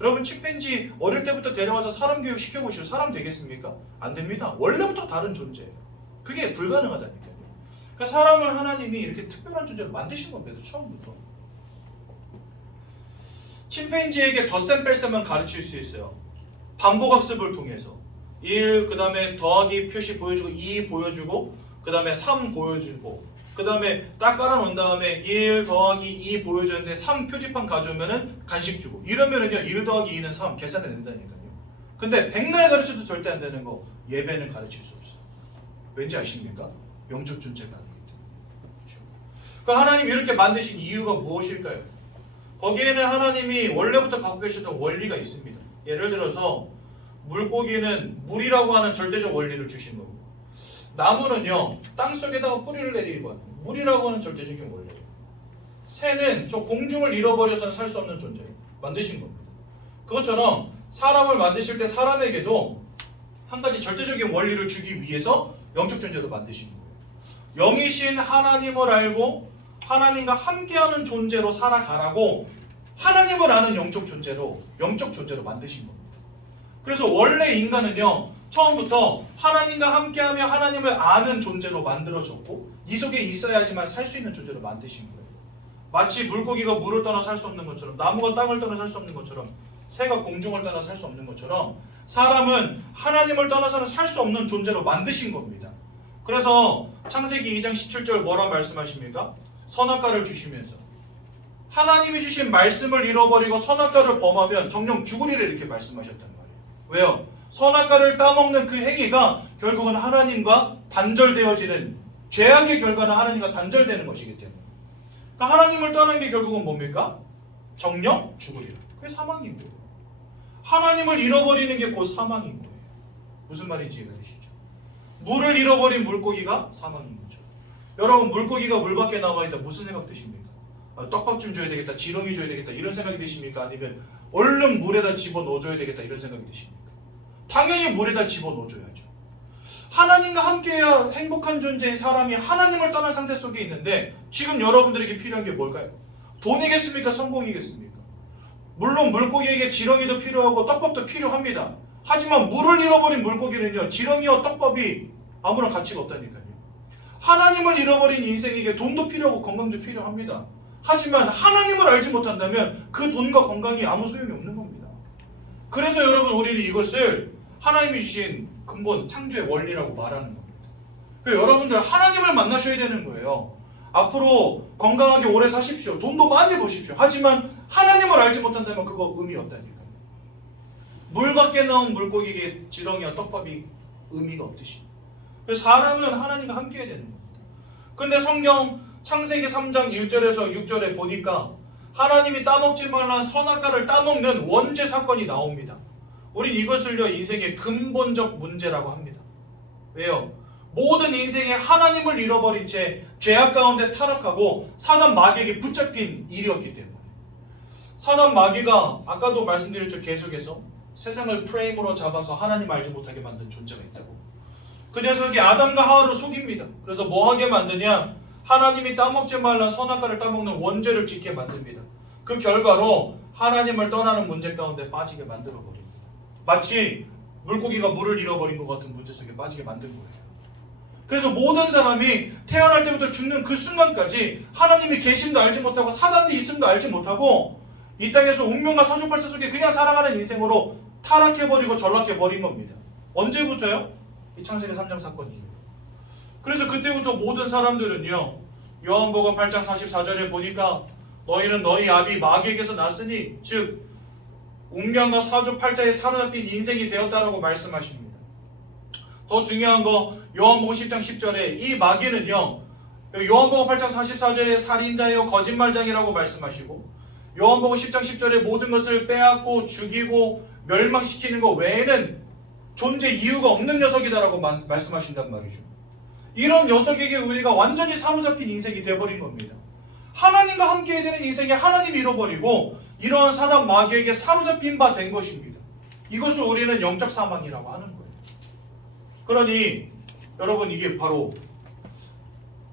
여러분 침팬지 어릴 때부터 데려와서 사람 교육 시켜보시면 사람 되겠습니까? 안 됩니다. 원래부터 다른 존재예요. 그게 불가능하다니까요. 그러니까 사람을 하나님이 이렇게 특별한 존재로 만드신 겁니다. 처음부터. 침팬지에게 덧셈 뺄셈은 가르칠 수 있어요. 반복학습을 통해서 1, 그 다음에 더하기 표시 보여주고 2 보여주고 그 다음에 3 보여주고 그 다음에 딱 깔아놓은 다음에 1 더하기 2 보여주는데 3 표지판 가져오면은 간식 주고 이러면은요 1 더하기 2는 3 계산을 낸다니까요. 근데 백날 가르쳐도 절대 안 되는 거 예배는 가르칠 수 없어요. 왠지 아십니까? 영적 존재가 아니기 때문에. 그렇죠? 그러니까 하나님이 이렇게 만드신 이유가 무엇일까요? 거기에는 하나님이 원래부터 갖고 계셨던 원리가 있습니다. 예를 들어서 물고기는 물이라고 하는 절대적 원리를 주신 거고 나무는요 땅속에다가 뿌리를 내리는 거예요. 물이라고 하는 절대적인 원리예요. 새는 저 공중을 잃어버려서는 살 수 없는 존재예요. 만드신 겁니다. 그것처럼 사람을 만드실 때 사람에게도 한 가지 절대적인 원리를 주기 위해서 영적 존재로 만드신 거예요. 영이신 하나님을 알고 하나님과 함께하는 존재로 살아가라고 하나님을 아는 영적 존재로 만드신 겁니다. 그래서 원래 인간은요 처음부터 하나님과 함께하며 하나님을 아는 존재로 만들어졌고 이 속에 있어야지만 살 수 있는 존재로 만드신 거예요. 마치 물고기가 물을 떠나 살 수 없는 것처럼 나무가 땅을 떠나 살 수 없는 것처럼 새가 공중을 떠나 살 수 없는 것처럼 사람은 하나님을 떠나서는 살 수 없는 존재로 만드신 겁니다. 그래서 창세기 2장 17절 뭐라 말씀하십니까? 선악과를 주시면서 하나님이 주신 말씀을 잃어버리고 선악과를 범하면 정령 죽으리라 이렇게 말씀하셨단 말이에요. 왜요? 선악과를 따먹는 그 행위가 결국은 하나님과 단절되어지는 죄악의 결과는 하나님과 단절되는 것이기 때문에 그러니까 하나님을 떠나는 게 결국은 뭡니까? 정령 죽으리라. 그게 사망인 거예요. 하나님을 잃어버리는 게 곧 사망인 거예요. 무슨 말인지 이해가 되시죠? 물을 잃어버린 물고기가 사망인 거죠. 여러분 물고기가 물 밖에 나와 있다 무슨 생각 드십니까? 떡밥 좀 줘야 되겠다, 지렁이 줘야 되겠다 이런 생각이 드십니까? 아니면 얼른 물에다 집어넣어줘야 되겠다 이런 생각이 드십니까? 당연히 물에다 집어넣어줘야죠. 하나님과 함께해야 행복한 존재인 사람이 하나님을 떠난 상태 속에 있는데 지금 여러분들에게 필요한 게 뭘까요? 돈이겠습니까? 성공이겠습니까? 물론 물고기에게 지렁이도 필요하고 떡밥도 필요합니다. 하지만 물을 잃어버린 물고기는요, 지렁이와 떡밥이 아무런 가치가 없다니까요. 하나님을 잃어버린 인생에게 돈도 필요하고 건강도 필요합니다. 하지만 하나님을 알지 못한다면 그 돈과 건강이 아무 소용이 없는 겁니다. 그래서 여러분, 우리는 이것을 하나님이 주신 근본 창조의 원리라고 말하는 겁니다. 그래서 여러분들 하나님을 만나셔야 되는 거예요. 앞으로 건강하게 오래 사십시오. 돈도 많이 버십시오. 하지만 하나님을 알지 못한다면 그거 의미 없다니까요. 물 밖에 나온 물고기에게 지렁이와 떡밥이 의미가 없듯이. 그래서 사람은 하나님과 함께 해야 되는 겁니다. 근데 성경 창세기 3장 1절에서 6절에 보니까 하나님이 따먹지 말란 선악과를 따먹는 원죄 사건이 나옵니다. 우린 이것을요, 인생의 근본적 문제라고 합니다. 왜요? 모든 인생에 하나님을 잃어버린 채 죄악 가운데 타락하고 사단 마귀에게 붙잡힌 일이었기 때문에. 사단 마귀가 아까도 말씀드렸죠, 계속해서 세상을 프레임으로 잡아서 하나님 알지 못하게 만든 존재가 있다고. 그 녀석이 아담과 하와를 속입니다. 그래서 뭐하게 만드냐? 하나님이 따먹지 말란 선악과를 따먹는 원죄를 짓게 만듭니다. 그 결과로 하나님을 떠나는 문제 가운데 빠지게 만들어버립니다. 마치 물고기가 물을 잃어버린 것 같은 문제 속에 빠지게 만든 거예요. 그래서 모든 사람이 태어날 때부터 죽는 그 순간까지 하나님이 계심도 알지 못하고 사단이 있음도 알지 못하고 이 땅에서 운명과 사주팔자 속에 그냥 살아가는 인생으로 타락해버리고 전락해버린 겁니다. 언제부터요? 이 창세기 3장 사건이에요. 그래서 그때부터 모든 사람들은요, 요한복음 8장 44절에 보니까 너희는 너희 아비 마귀에게서 났으니, 즉 운명과 사주팔자에 사로잡힌 인생이 되었다라고 말씀하십니다. 더 중요한 거 요한복음 10장 10절에 이 마귀는요, 요한복음 8장 44절에 살인자요 거짓말장이라고 말씀하시고, 요한복음 10장 10절에 모든 것을 빼앗고 죽이고 멸망시키는 것 외에는 존재 이유가 없는 녀석이다라고 말씀하신단 말이죠. 이런 녀석에게 우리가 완전히 사로잡힌 인생이 되어버린 겁니다. 하나님과 함께 해야 되는 인생에 하나님이 잃어버리고 이러한 사단 마귀에게 사로잡힌 바 된 것입니다. 이것을 우리는 영적 사망이라고 하는 거예요. 그러니 여러분, 이게 바로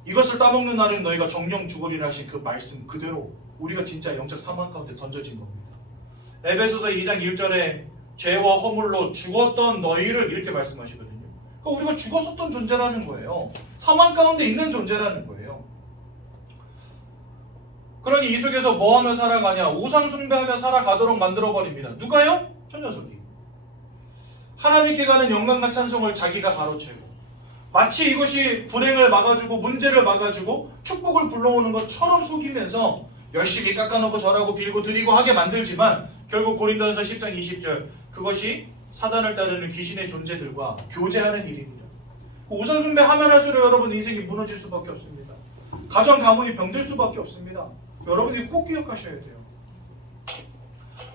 이것을 따먹는 날은 너희가 정령 죽으리라 하신 그 말씀 그대로 우리가 진짜 영적 사망 가운데 던져진 겁니다. 에베소서 2장 1절에 죄와 허물로 죽었던 너희를 이렇게 말씀하시거든요. 그러니까 우리가 죽었었던 존재라는 거예요. 사망 가운데 있는 존재라는 거예요. 그러니 이 속에서 뭐하며 살아가냐? 우상 숭배하며 살아가도록 만들어버립니다. 누가요? 저 녀석이. 하나님께 가는 영광과 찬송을 자기가 가로채고 마치 이것이 불행을 막아주고 문제를 막아주고 축복을 불러오는 것처럼 속이면서 열심히 깎아놓고 절하고 빌고 드리고 하게 만들지만 결국 고린도전서 10장 20절, 그것이 사단을 따르는 귀신의 존재들과 교제하는 일입니다. 우상 숭배하면 할수록 여러분 인생이 무너질 수밖에 없습니다. 가정 가문이 병들 수밖에 없습니다. 여러분이 꼭 기억하셔야 돼요.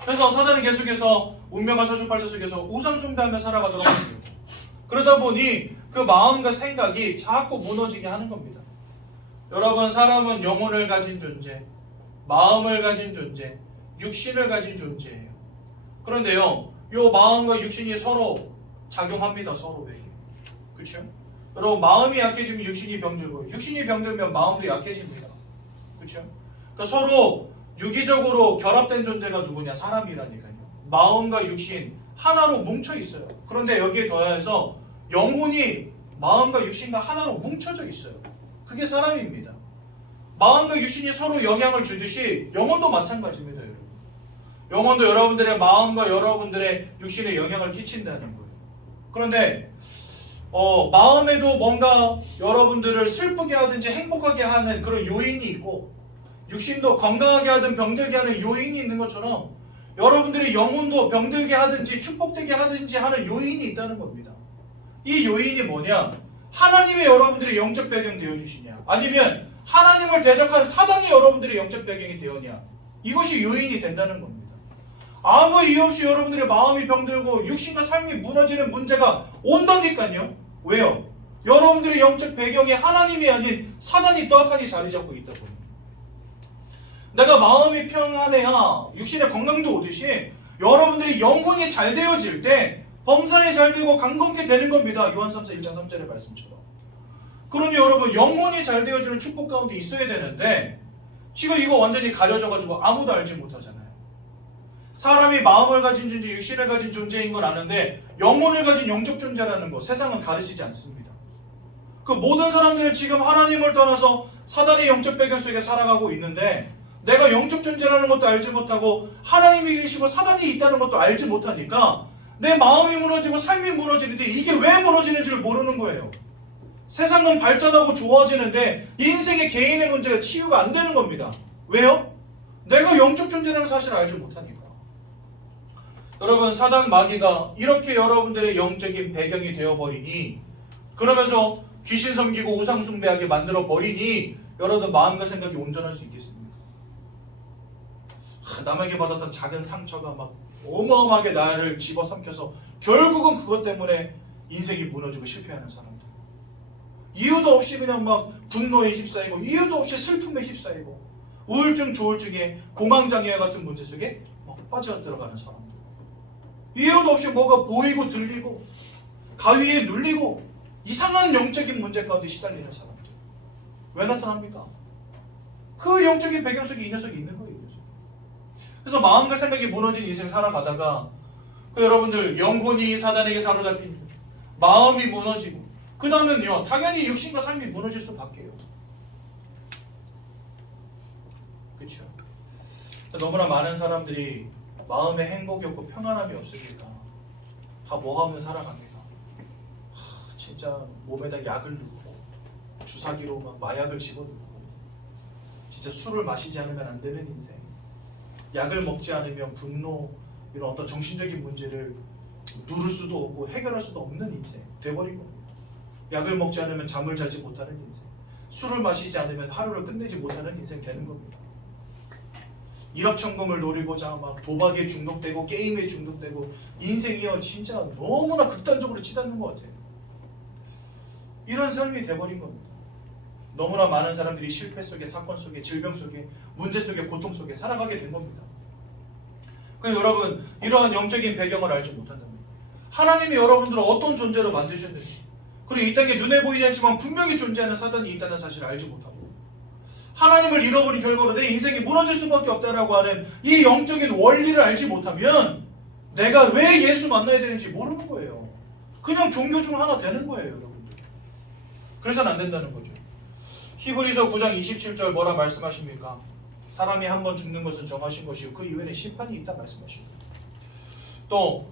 그래서 사단은 계속해서 운명과 사주팔자 속에서 우상 숭배하며 살아가도록 합니다. 그러다 보니 그 마음과 생각이 자꾸 무너지게 하는 겁니다. 여러분, 사람은 영혼을 가진 존재, 마음을 가진 존재, 육신을 가진 존재예요. 그런데요, 이 마음과 육신이 서로 작용합니다. 서로에게. 그렇죠? 여러분, 마음이 약해지면 육신이 병들고 육신이 병들면 마음도 약해집니다. 그렇죠? 그러니까 서로 유기적으로 결합된 존재가 누구냐? 사람이라니까요. 마음과 육신 하나로 뭉쳐 있어요. 그런데 여기에 더해서 영혼이 마음과 육신과 하나로 뭉쳐져 있어요. 그게 사람입니다. 마음과 육신이 서로 영향을 주듯이 영혼도 마찬가지입니다. 여러분. 영혼도 여러분들의 마음과 여러분들의 육신에 영향을 끼친다는 거예요. 그런데 마음에도 뭔가 여러분들을 슬프게 하든지 행복하게 하는 그런 요인이 있고, 육신도 건강하게 하든 병들게 하는 요인이 있는 것처럼 여러분들의 영혼도 병들게 하든지 축복되게 하든지 하는 요인이 있다는 겁니다. 이 요인이 뭐냐? 하나님의 여러분들의 영적 배경 되어주시냐, 아니면 하나님을 대적한 사단이 여러분들의 영적 배경이 되었냐, 이것이 요인이 된다는 겁니다. 아무 이유 없이 여러분들의 마음이 병들고 육신과 삶이 무너지는 문제가 온다니까요. 왜요? 여러분들의 영적 배경에 하나님이 아닌 사단이 떡하니 자리 잡고 있다 보니. 내가 마음이 평안해야 육신의 건강도 오듯이 여러분들이 영혼이 잘 되어질 때 범사에 잘 되고 강건케 되는 겁니다. 요한 3서 1장 3절의 말씀처럼. 그러니 여러분 영혼이 잘 되어지는 축복 가운데 있어야 되는데 지금 이거 완전히 가려져가지고 아무도 알지 못하잖아요. 사람이 마음을 가진 존재, 육신을 가진 존재인 건 아는데 영혼을 가진 영적 존재라는 거 세상은 가르치지 않습니다. 그 모든 사람들은 지금 하나님을 떠나서 사단의 영적 배경 속에 살아가고 있는데 내가 영적 존재라는 것도 알지 못하고 하나님이 계시고 사단이 있다는 것도 알지 못하니까 내 마음이 무너지고 삶이 무너지는데 이게 왜 무너지는지를 모르는 거예요. 세상은 발전하고 좋아지는데 인생의 개인의 문제가 치유가 안 되는 겁니다. 왜요? 내가 영적 존재라는 사실을 알지 못하니까. 여러분 사단 마귀가 이렇게 여러분들의 영적인 배경이 되어버리니 그러면서 귀신 섬기고 우상 숭배하게 만들어 버리니 여러분 마음과 생각이 온전할 수 있겠습니까? 남에게 받았던 작은 상처가 막 어마어마하게 나를 집어삼켜서 결국은 그것 때문에 인생이 무너지고 실패하는 사람들. 이유도 없이 그냥 막 분노에 휩싸이고 이유도 없이 슬픔에 휩싸이고 우울증, 조울증에 공황장애 같은 문제 속에 막 빠져들어가는 사람들. 이유도 없이 뭐가 보이고 들리고 가위에 눌리고 이상한 영적인 문제 가운데 시달리는 사람들. 왜 나타납니까? 그 영적인 배경 속에 이 녀석이 있는 거예요. 그래서 마음과 생각이 무너진 인생 살아가다가 여러분들 영혼이 사단에게 사로잡힌 마음이 무너지고 그 다음은요 당연히 육신과 삶이 무너질 수밖에요. 그렇죠? 너무나 많은 사람들이 마음에 행복이 없고 평안함이 없으니까 다 뭐 하면 살아갑니다. 진짜 몸에다 약을 넣고 주사기로 막 마약을 집어넣고 진짜 술을 마시지 않으면 안 되는 인생. 약을 먹지 않으면 분노 이런 어떤 정신적인 문제를 누를 수도 없고 해결할 수도 없는 인생 돼버린 겁니다. 약을 먹지 않으면 잠을 자지 못하는 인생, 술을 마시지 않으면 하루를 끝내지 못하는 인생 되는 겁니다. 일확천금을 노리고자 막 도박에 중독되고 게임에 중독되고 인생이요 진짜 너무나 극단적으로 치닫는 것 같아요. 이런 삶이 돼버린 겁니다. 너무나 많은 사람들이 실패 속에 사건 속에 질병 속에 문제 속에 고통 속에 살아가게 된 겁니다. 그래서 여러분 이러한 영적인 배경을 알지 못한다는 거예요. 하나님이 여러분들을 어떤 존재로 만드셨는지 그리고 이 땅에 눈에 보이지 않지만 분명히 존재하는 사단이 있다는 사실을 알지 못하고 하나님을 잃어버린 결과로 내 인생이 무너질 수밖에 없다라고 하는 이 영적인 원리를 알지 못하면 내가 왜 예수 만나야 되는지 모르는 거예요. 그냥 종교 중 하나 되는 거예요. 여러분들. 그래서는 안 된다는 거죠. 히브리서 9장 27절 뭐라 말씀하십니까? 사람이 한 번 죽는 것은 정하신 것이고 그 이후에는 심판이 있다 말씀하십니다. 또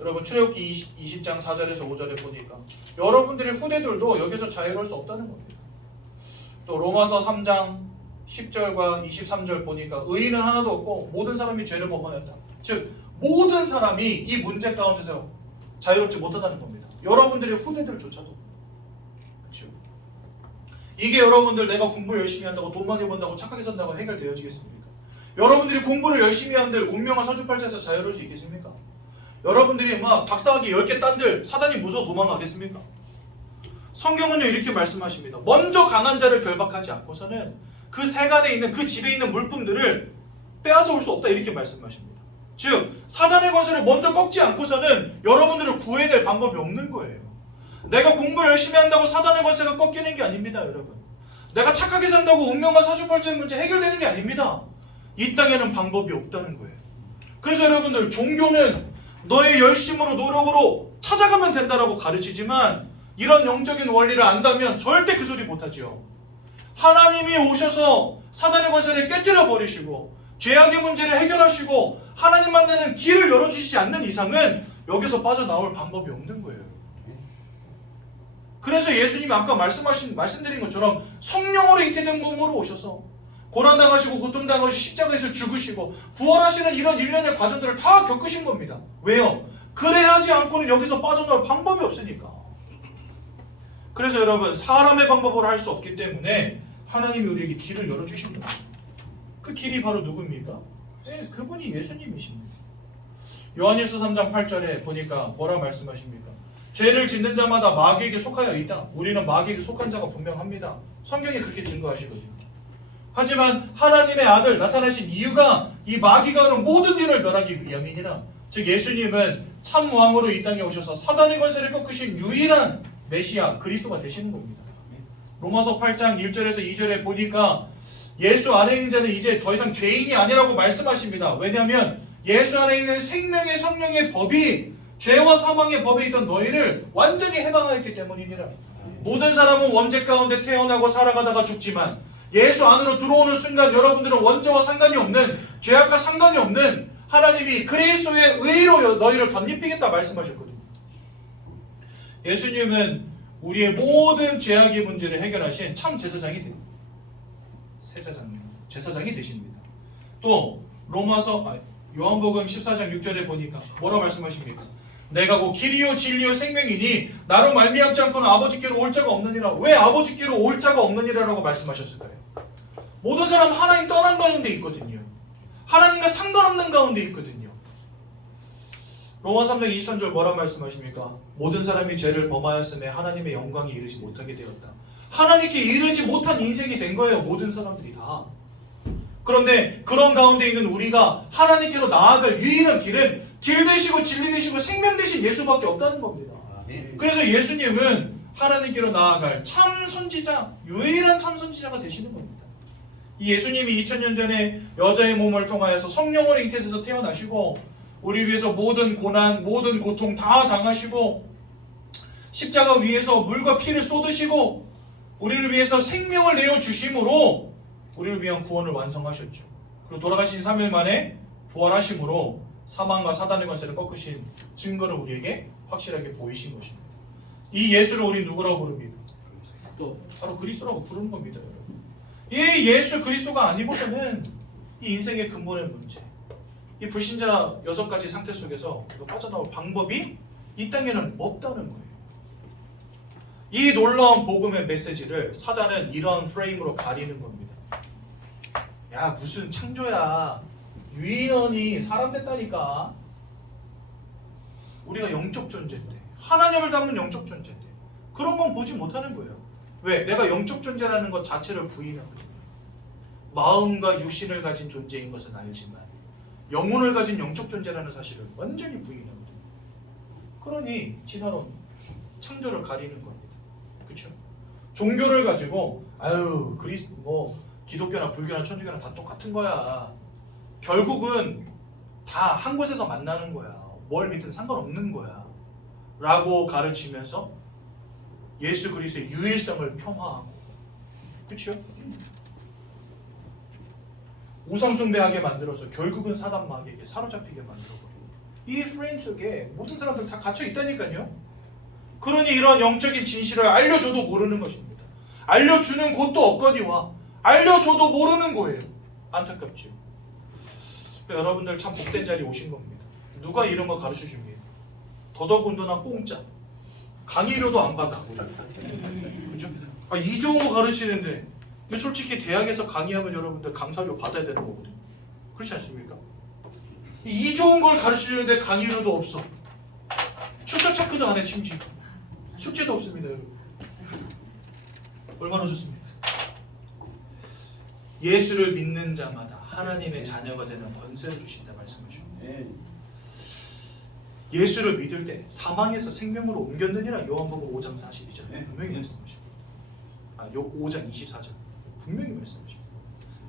여러분 출애굽기 20장 4절에서 5절에 보니까 여러분들의 후대들도 여기서 자유로울 수 없다는 겁니다. 또 로마서 3장 10절과 23절 보니까 의인은 하나도 없고 모든 사람이 죄를 범하였다. 즉 모든 사람이 이 문제 가운데서 자유롭지 못하다는 겁니다. 여러분들의 후대들조차도. 이게 여러분들 내가 공부 열심히 한다고 돈 많이 번다고 착하게 산다고 해결되어지겠습니까? 여러분들이 공부를 열심히 한들 운명과 사주팔자에서 자유로울 수 있겠습니까? 여러분들이 막 박사학위 10개 딴들 사단이 무서워 도망가겠습니까? 성경은요 이렇게 말씀하십니다. 먼저 강한 자를 결박하지 않고서는 그 세간에 있는 그 집에 있는 물품들을 빼앗아 올 수 없다 이렇게 말씀하십니다. 즉 사단의 권세를 먼저 꺾지 않고서는 여러분들을 구해낼 방법이 없는 거예요. 내가 공부 열심히 한다고 사단의 권세가 꺾이는 게 아닙니다. 여러분 내가 착하게 산다고 운명과 사주팔자 문제 해결되는 게 아닙니다. 이 땅에는 방법이 없다는 거예요. 그래서 여러분들 종교는 너의 열심으로 노력으로 찾아가면 된다라고 가르치지만 이런 영적인 원리를 안다면 절대 그 소리 못하죠. 하나님이 오셔서 사단의 권세를 깨뜨려 버리시고 죄악의 문제를 해결하시고 하나님 만나는 길을 열어주시지 않는 이상은 여기서 빠져나올 방법이 없는 거예요. 그래서 예수님이 아까 말씀드린 것처럼 성령으로 잉태된 몸으로 오셔서 고난당하시고 고통당하시고 십자가에서 죽으시고 부활하시는 이런 일련의 과정들을 다 겪으신 겁니다. 왜요? 그래야 하지 않고는 여기서 빠져나올 방법이 없으니까. 그래서 여러분 사람의 방법으로 할 수 없기 때문에 하나님이 우리에게 길을 열어주신 거예요. 그 길이 바로 누굽니까? 네, 그분이 예수님이십니다. 요한일서 3장 8절에 보니까 뭐라 말씀하십니까? 죄를 짓는 자마다 마귀에게 속하여 있다. 우리는 마귀에게 속한 자가 분명합니다. 성경이 그렇게 증거하시거든요. 하지만 하나님의 아들 나타나신 이유가 이 마귀가 하는 모든 일을 멸하기 위함이니라. 즉 예수님은 참 왕으로 이 땅에 오셔서 사단의 권세를 꺾으신 유일한 메시아 그리스도가 되시는 겁니다. 로마서 8장 1절에서 2절에 보니까 예수 안에 있는 자는 이제 더 이상 죄인이 아니라고 말씀하십니다. 왜냐하면 예수 안에 있는 생명의 성령의 법이 죄와 사망의 법에 있던 너희를 완전히 해방하였기 때문이니라. 모든 사람은 원죄 가운데 태어나고 살아가다가 죽지만 예수 안으로 들어오는 순간 여러분들은 원죄와 상관이 없는, 죄악과 상관이 없는 하나님이 그리스도의 의로 너희를 덧입히겠다 말씀하셨거든요. 예수님은 우리의 모든 죄악의 문제를 해결하신 참 제사장이 됩니다. 제사장이 되십니다. 또 요한복음 14장 6절에 보니까 뭐라 말씀하십니까? 내가 곧 길이요 진리요 생명이니 나로 말미암지 않고는 아버지께로 올 자가 없느니라. 왜 아버지께로 올 자가 없느니라라고 말씀하셨을까요? 모든 사람 하나님 떠난 가운데 있거든요. 하나님과 상관없는 가운데 있거든요. 로마 3장 23절 뭐라 말씀하십니까? 모든 사람이 죄를 범하였음에 하나님의 영광에 이르지 못하게 되었다. 하나님께 이르지 못한 인생이 된 거예요. 모든 사람들이 다. 그런데 그런 가운데 있는 우리가 하나님께로 나아갈 유일한 길은 길 되시고 진리 되시고 생명 되신 예수밖에 없다는 겁니다. 그래서 예수님은 하나님께로 나아갈 참 선지자, 유일한 참 선지자가 되시는 겁니다. 이 예수님이 2000년 전에 여자의 몸을 통하여서 성령으로 잉태해서 태어나시고 우리 위해서 모든 고난, 모든 고통 다 당하시고 십자가 위에서 물과 피를 쏟으시고 우리를 위해서 생명을 내어주심으로 우리를 위한 구원을 완성하셨죠. 그리고 돌아가신 3일 만에 부활하심으로 사망과 사단의 권세를 꺾으신 증거를 우리에게 확실하게 보이신 것입니다. 이 예수를 우리 누구라고 부릅니까? 바로 그리스도라고 부르는 겁니다. 여러분. 이 예수 그리스도가 아니고서는 이 인생의 근본의 문제, 이 불신자 6가지 상태 속에서 빠져나올 방법이 이 땅에는 없다는 거예요. 이 놀라운 복음의 메시지를 사단은 이런 프레임으로 가리는 겁니다. 야, 무슨 창조야, 유인원이 사람 됐다니까. 우리가 영적 존재인데, 하나님을 닮은 영적 존재인데 그런 건 보지 못하는 거예요. 왜? 내가 영적 존재라는 것 자체를 부인하거든요. 마음과 육신을 가진 존재인 것은 알지만 영혼을 가진 영적 존재라는 사실을 완전히 부인하거든요. 그러니 진화론 창조를 가리는 겁니다. 그렇죠? 종교를 가지고 기독교나 불교나 천주교나 다 똑같은 거야. 결국은 다 한 곳에서 만나는 거야. 뭘 믿든 상관없는 거야. 라고 가르치면서 예수 그리스도의 유일성을 폄하하고, 그렇죠? 우상숭배하게 만들어서 결국은 사단 마귀에게 사로잡히게 만들어버리고, 이 프레임 속에 모든 사람들 다 갇혀 있다니까요. 그러니 이런 영적인 진실을 알려줘도 모르는 것입니다. 알려주는 곳도 없거니와 알려줘도 모르는 거예요. 안타깝죠. 여러분들 참 복된 자리에 오신 겁니다. 누가 이런 거 가르쳐 줍니까? 더더군다나 공짜. 강의료도 안 받아. 그죠? 이 좋은 거 가르치는데 솔직히 대학에서 강의하면 여러분들 강사료 받아야 되는 거거든요. 그렇지 않습니까? 이 좋은 걸 가르치는데 강의료도 없어. 출석 체크도 안 해. 심지어 숙제도 없습니다. 여러분. 얼마나 좋습니까? 예수를 믿는 자마다 하나님의 자녀가 되는 권세를 주신다 말씀하십니다. 예수를 믿을 때 사망에서 생명으로 옮겼느니라 요한복음 5장 42절 분명히 말씀하십니다. 5장 24절 분명히 말씀하십니다.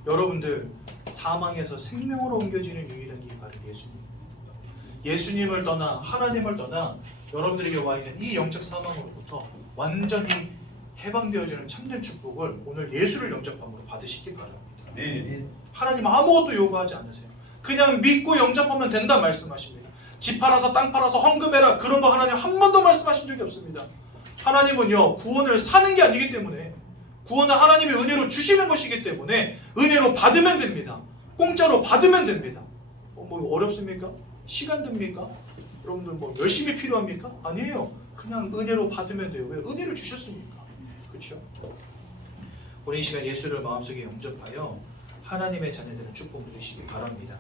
여러분들 사망에서 생명으로 옮겨지는 유일한 길이 바로 예수님. 예수님을 떠나 하나님을 떠나 여러분들에게 와 있는 이 영적 사망으로부터 완전히 해방되어지는 참된 축복을 오늘 예수를 영접함으로 받으시기 바랍니다. 하나님 아무것도 요구하지 않으세요. 그냥 믿고 영접하면 된다 말씀하십니다. 집 팔아서 땅 팔아서 헌금해라 그런 거 하나님 한 번도 말씀하신 적이 없습니다. 하나님은요 구원을 사는 게 아니기 때문에, 구원은 하나님의 은혜로 주시는 것이기 때문에 은혜로 받으면 됩니다. 공짜로 받으면 됩니다. 뭐 어렵습니까? 시간 듭니까? 여러분들 뭐 열심히 필요합니까? 아니에요. 그냥 은혜로 받으면 돼요. 왜? 은혜를 주셨으니까. 그렇죠? 오늘 이 시간 예수를 마음속에 영접하여 하나님의 자녀들은 축복 누리시기 바랍니다.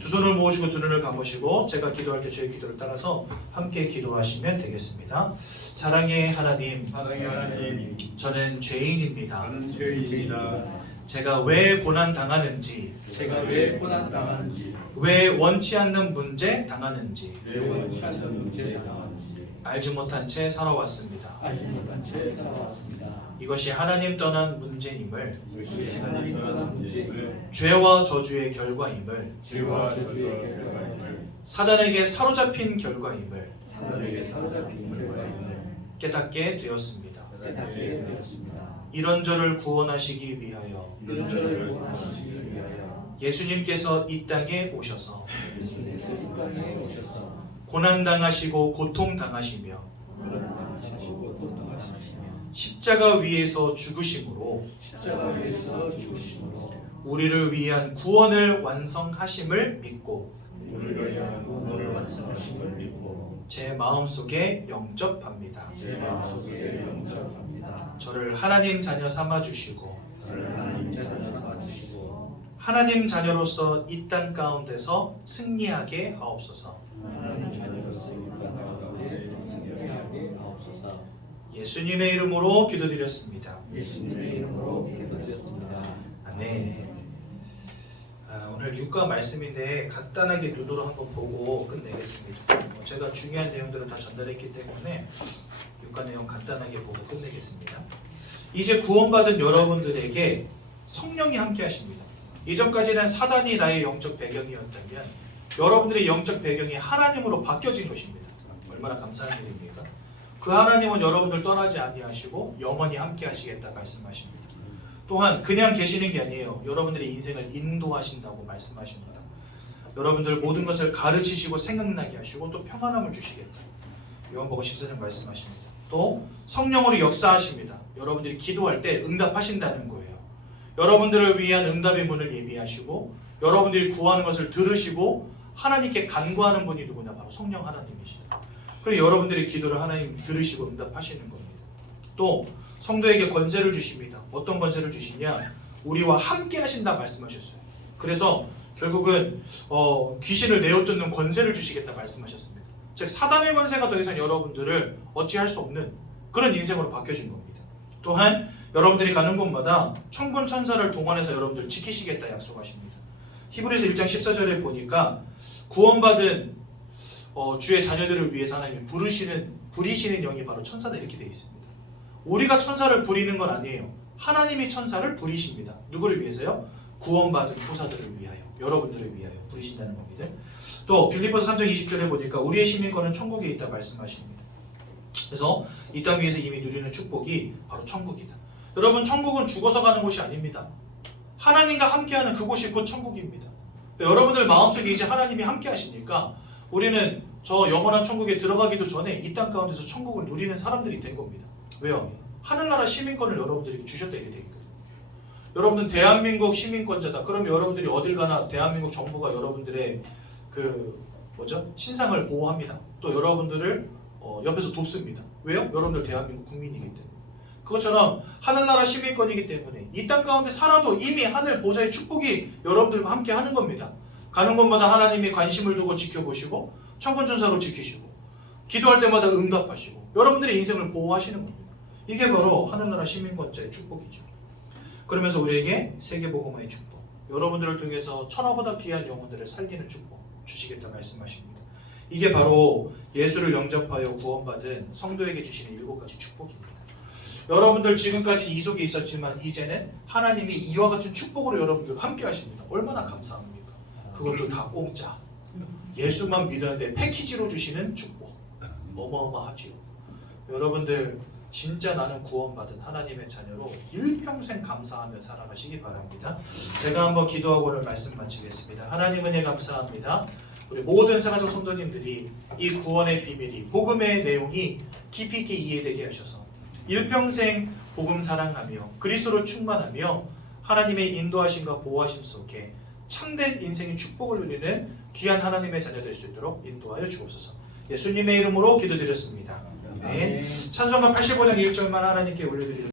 두 손을 모으시고 두 눈을 감으시고 제가 기도할 때 저의 기도를 따라서 함께 기도하시면 되겠습니다. 사랑의 하나님, 하나님, 저는 죄인입니다. 저는 죄인입니다. 제가 왜 고난 당하는지, 제가 왜 고난 당하는지, 왜 원치 않는 문제 당하는지 왜 원치 않는 문제 당하는지 알지 못한 채 살아왔습니다. 알지 못한 채 살아왔습니다. 이것이 하나님 떠난 문제임을, 이것이 하나님 떠난 문제임을, 죄와 저주의 결과임을, 죄와 저주의 결과임을, 사단에게 사로잡힌 결과임을 사단에게 사로잡힌 결과임을 깨닫게 되었습니다. 깨닫게 되었습니다. 이런 저를 구원하시기 위하여 이런 저를 구원하시기 위하여 예수님께서 이 땅에 오셔서 예수님께서 이 땅에 오셔서 고난당하시고 고통당하시며 고난당하시고 고통하시며 십자가 위에서 죽으심으로 십자가 위에서 죽으심으로 우리를 위한 구원을 완성하심을 믿고 우리를 위한 구원을 완성하심을 믿고 제 마음속에 영접합니다. 제 마음속에 영접합니다. 저를 하나님 자녀 삼아주시고 저를 하나님 자녀 삼아주시고 하나님 자녀로서 이 땅 가운데서 승리하게 하옵소서. 하나님 자녀로서 이 땅 가운데 승리하게 하옵소서. 예수님의 이름으로 기도드렸습니다. 예수님의 이름으로 기도드렸습니다. 아멘. 오늘 육과 말씀인데 간단하게 눈으로 한번 보고 끝내겠습니다. 제가 중요한 내용들을 다 전달했기 때문에 육과 내용 간단하게 보고 끝내겠습니다. 이제 구원받은 여러분들에게 성령이 함께 하십니다. 이전까지는 사단이 나의 영적 배경이었다면 여러분들의 영적 배경이 하나님으로 바뀌어진 것입니다. 얼마나 감사한 일입니까? 그 하나님은 여러분들 떠나지 아니하시고 영원히 함께 하시겠다 말씀하십니다. 또한 그냥 계시는 게 아니에요. 여러분들의 인생을 인도하신다고 말씀하십니다. 여러분들 모든 것을 가르치시고 생각나게 하시고 또 평안함을 주시겠다. 요한복음 14장 말씀하십니다. 또 성령으로 역사하십니다. 여러분들이 기도할 때 응답하신다는 거예요. 여러분들을 위한 응답의 문을 예비하시고 여러분들이 구하는 것을 들으시고 하나님께 간구하는 분이 누구냐? 바로 성령 하나님이시다. 그리고 여러분들의 기도를 하나님 들으시고 응답하시는 겁니다. 또 성도에게 권세를 주십니다. 어떤 권세를 주시냐? 우리와 함께 하신다 말씀하셨어요. 그래서 결국은 귀신을 내어쫓는 권세를 주시겠다 말씀하셨습니다. 즉 사단의 권세가 더 이상 여러분들을 어찌할 수 없는 그런 인생으로 바뀌어진 겁니다. 또한 여러분들이 가는 곳마다 천군 천사를 동원해서 여러분들 지키시겠다 약속하십니다. 히브리서 1장 14절에 보니까 구원받은 주의 자녀들을 위해서 하나님이 부리시는 영이 바로 천사다 이렇게 되어 있습니다. 우리가 천사를 부리는 건 아니에요. 하나님이 천사를 부리십니다. 누구를 위해서요? 구원받은 후사들을 위하여, 여러분들을 위하여 부리신다는 겁니다. 또 빌립보서 3장 20절에 보니까 우리의 시민권은 천국에 있다 말씀하십니다. 그래서 이 땅 위에서 이미 누리는 축복이 바로 천국이다. 여러분 천국은 죽어서 가는 곳이 아닙니다. 하나님과 함께하는 그곳이 곧 천국입니다. 여러분들 마음속에 이제 하나님이 함께 하시니까 우리는 저 영원한 천국에 들어가기도 전에 이 땅 가운데서 천국을 누리는 사람들이 된 겁니다. 왜요? 하늘나라 시민권을 여러분들에게 주셨다 이렇게 되어 있거든요. 여러분은 대한민국 시민권자다. 그러면 여러분들이 어딜 가나 대한민국 정부가 여러분들의 신상을 보호합니다. 또 여러분들을 옆에서 돕습니다. 왜요? 여러분들 대한민국 국민이기 때문에. 그것처럼 하늘나라 시민권이기 때문에 이 땅 가운데 살아도 이미 하늘 보좌의 축복이 여러분들과 함께 하는 겁니다. 가는 곳마다 하나님이 관심을 두고 지켜보시고 천군천사로 지키시고 기도할 때마다 응답하시고 여러분들의 인생을 보호하시는 겁니다. 이게 바로 하늘나라 시민권자의 축복이죠. 그러면서 우리에게 세계복음화의 축복, 여러분들을 통해서 천하보다 귀한 영혼들을 살리는 축복 주시겠다 말씀하십니다. 이게 바로 예수를 영접하여 구원받은 성도에게 주시는 7가지 축복입니다. 여러분들 지금까지 이 속에 있었지만 이제는 하나님이 이와 같은 축복으로 여러분들과 함께 하십니다. 얼마나 감사합니까? 그것도 다 공짜. 예수만 믿었는데 패키지로 주시는 축복. 어마어마하지요. 여러분들 진짜 나는 구원받은 하나님의 자녀로 일평생 감사하며 살아가시기 바랍니다. 제가 한번 기도하고 오늘 말씀 마치겠습니다. 하나님 은혜 감사합니다. 우리 모든 사가족 성도님들이 이 구원의 비밀이 복음의 내용이 깊이 있게 이해되게 하셔서 일평생 복음 사랑하며 그리스도로 충만하며 하나님의 인도하심과 보호하심 속에 참된 인생의 축복을 누리는 귀한 하나님의 자녀 될 수 있도록 인도하여 주옵소서. 예수님의 이름으로 기도드렸습니다. 아멘. 찬송가 85장 1절만 하나님께 올려드리도록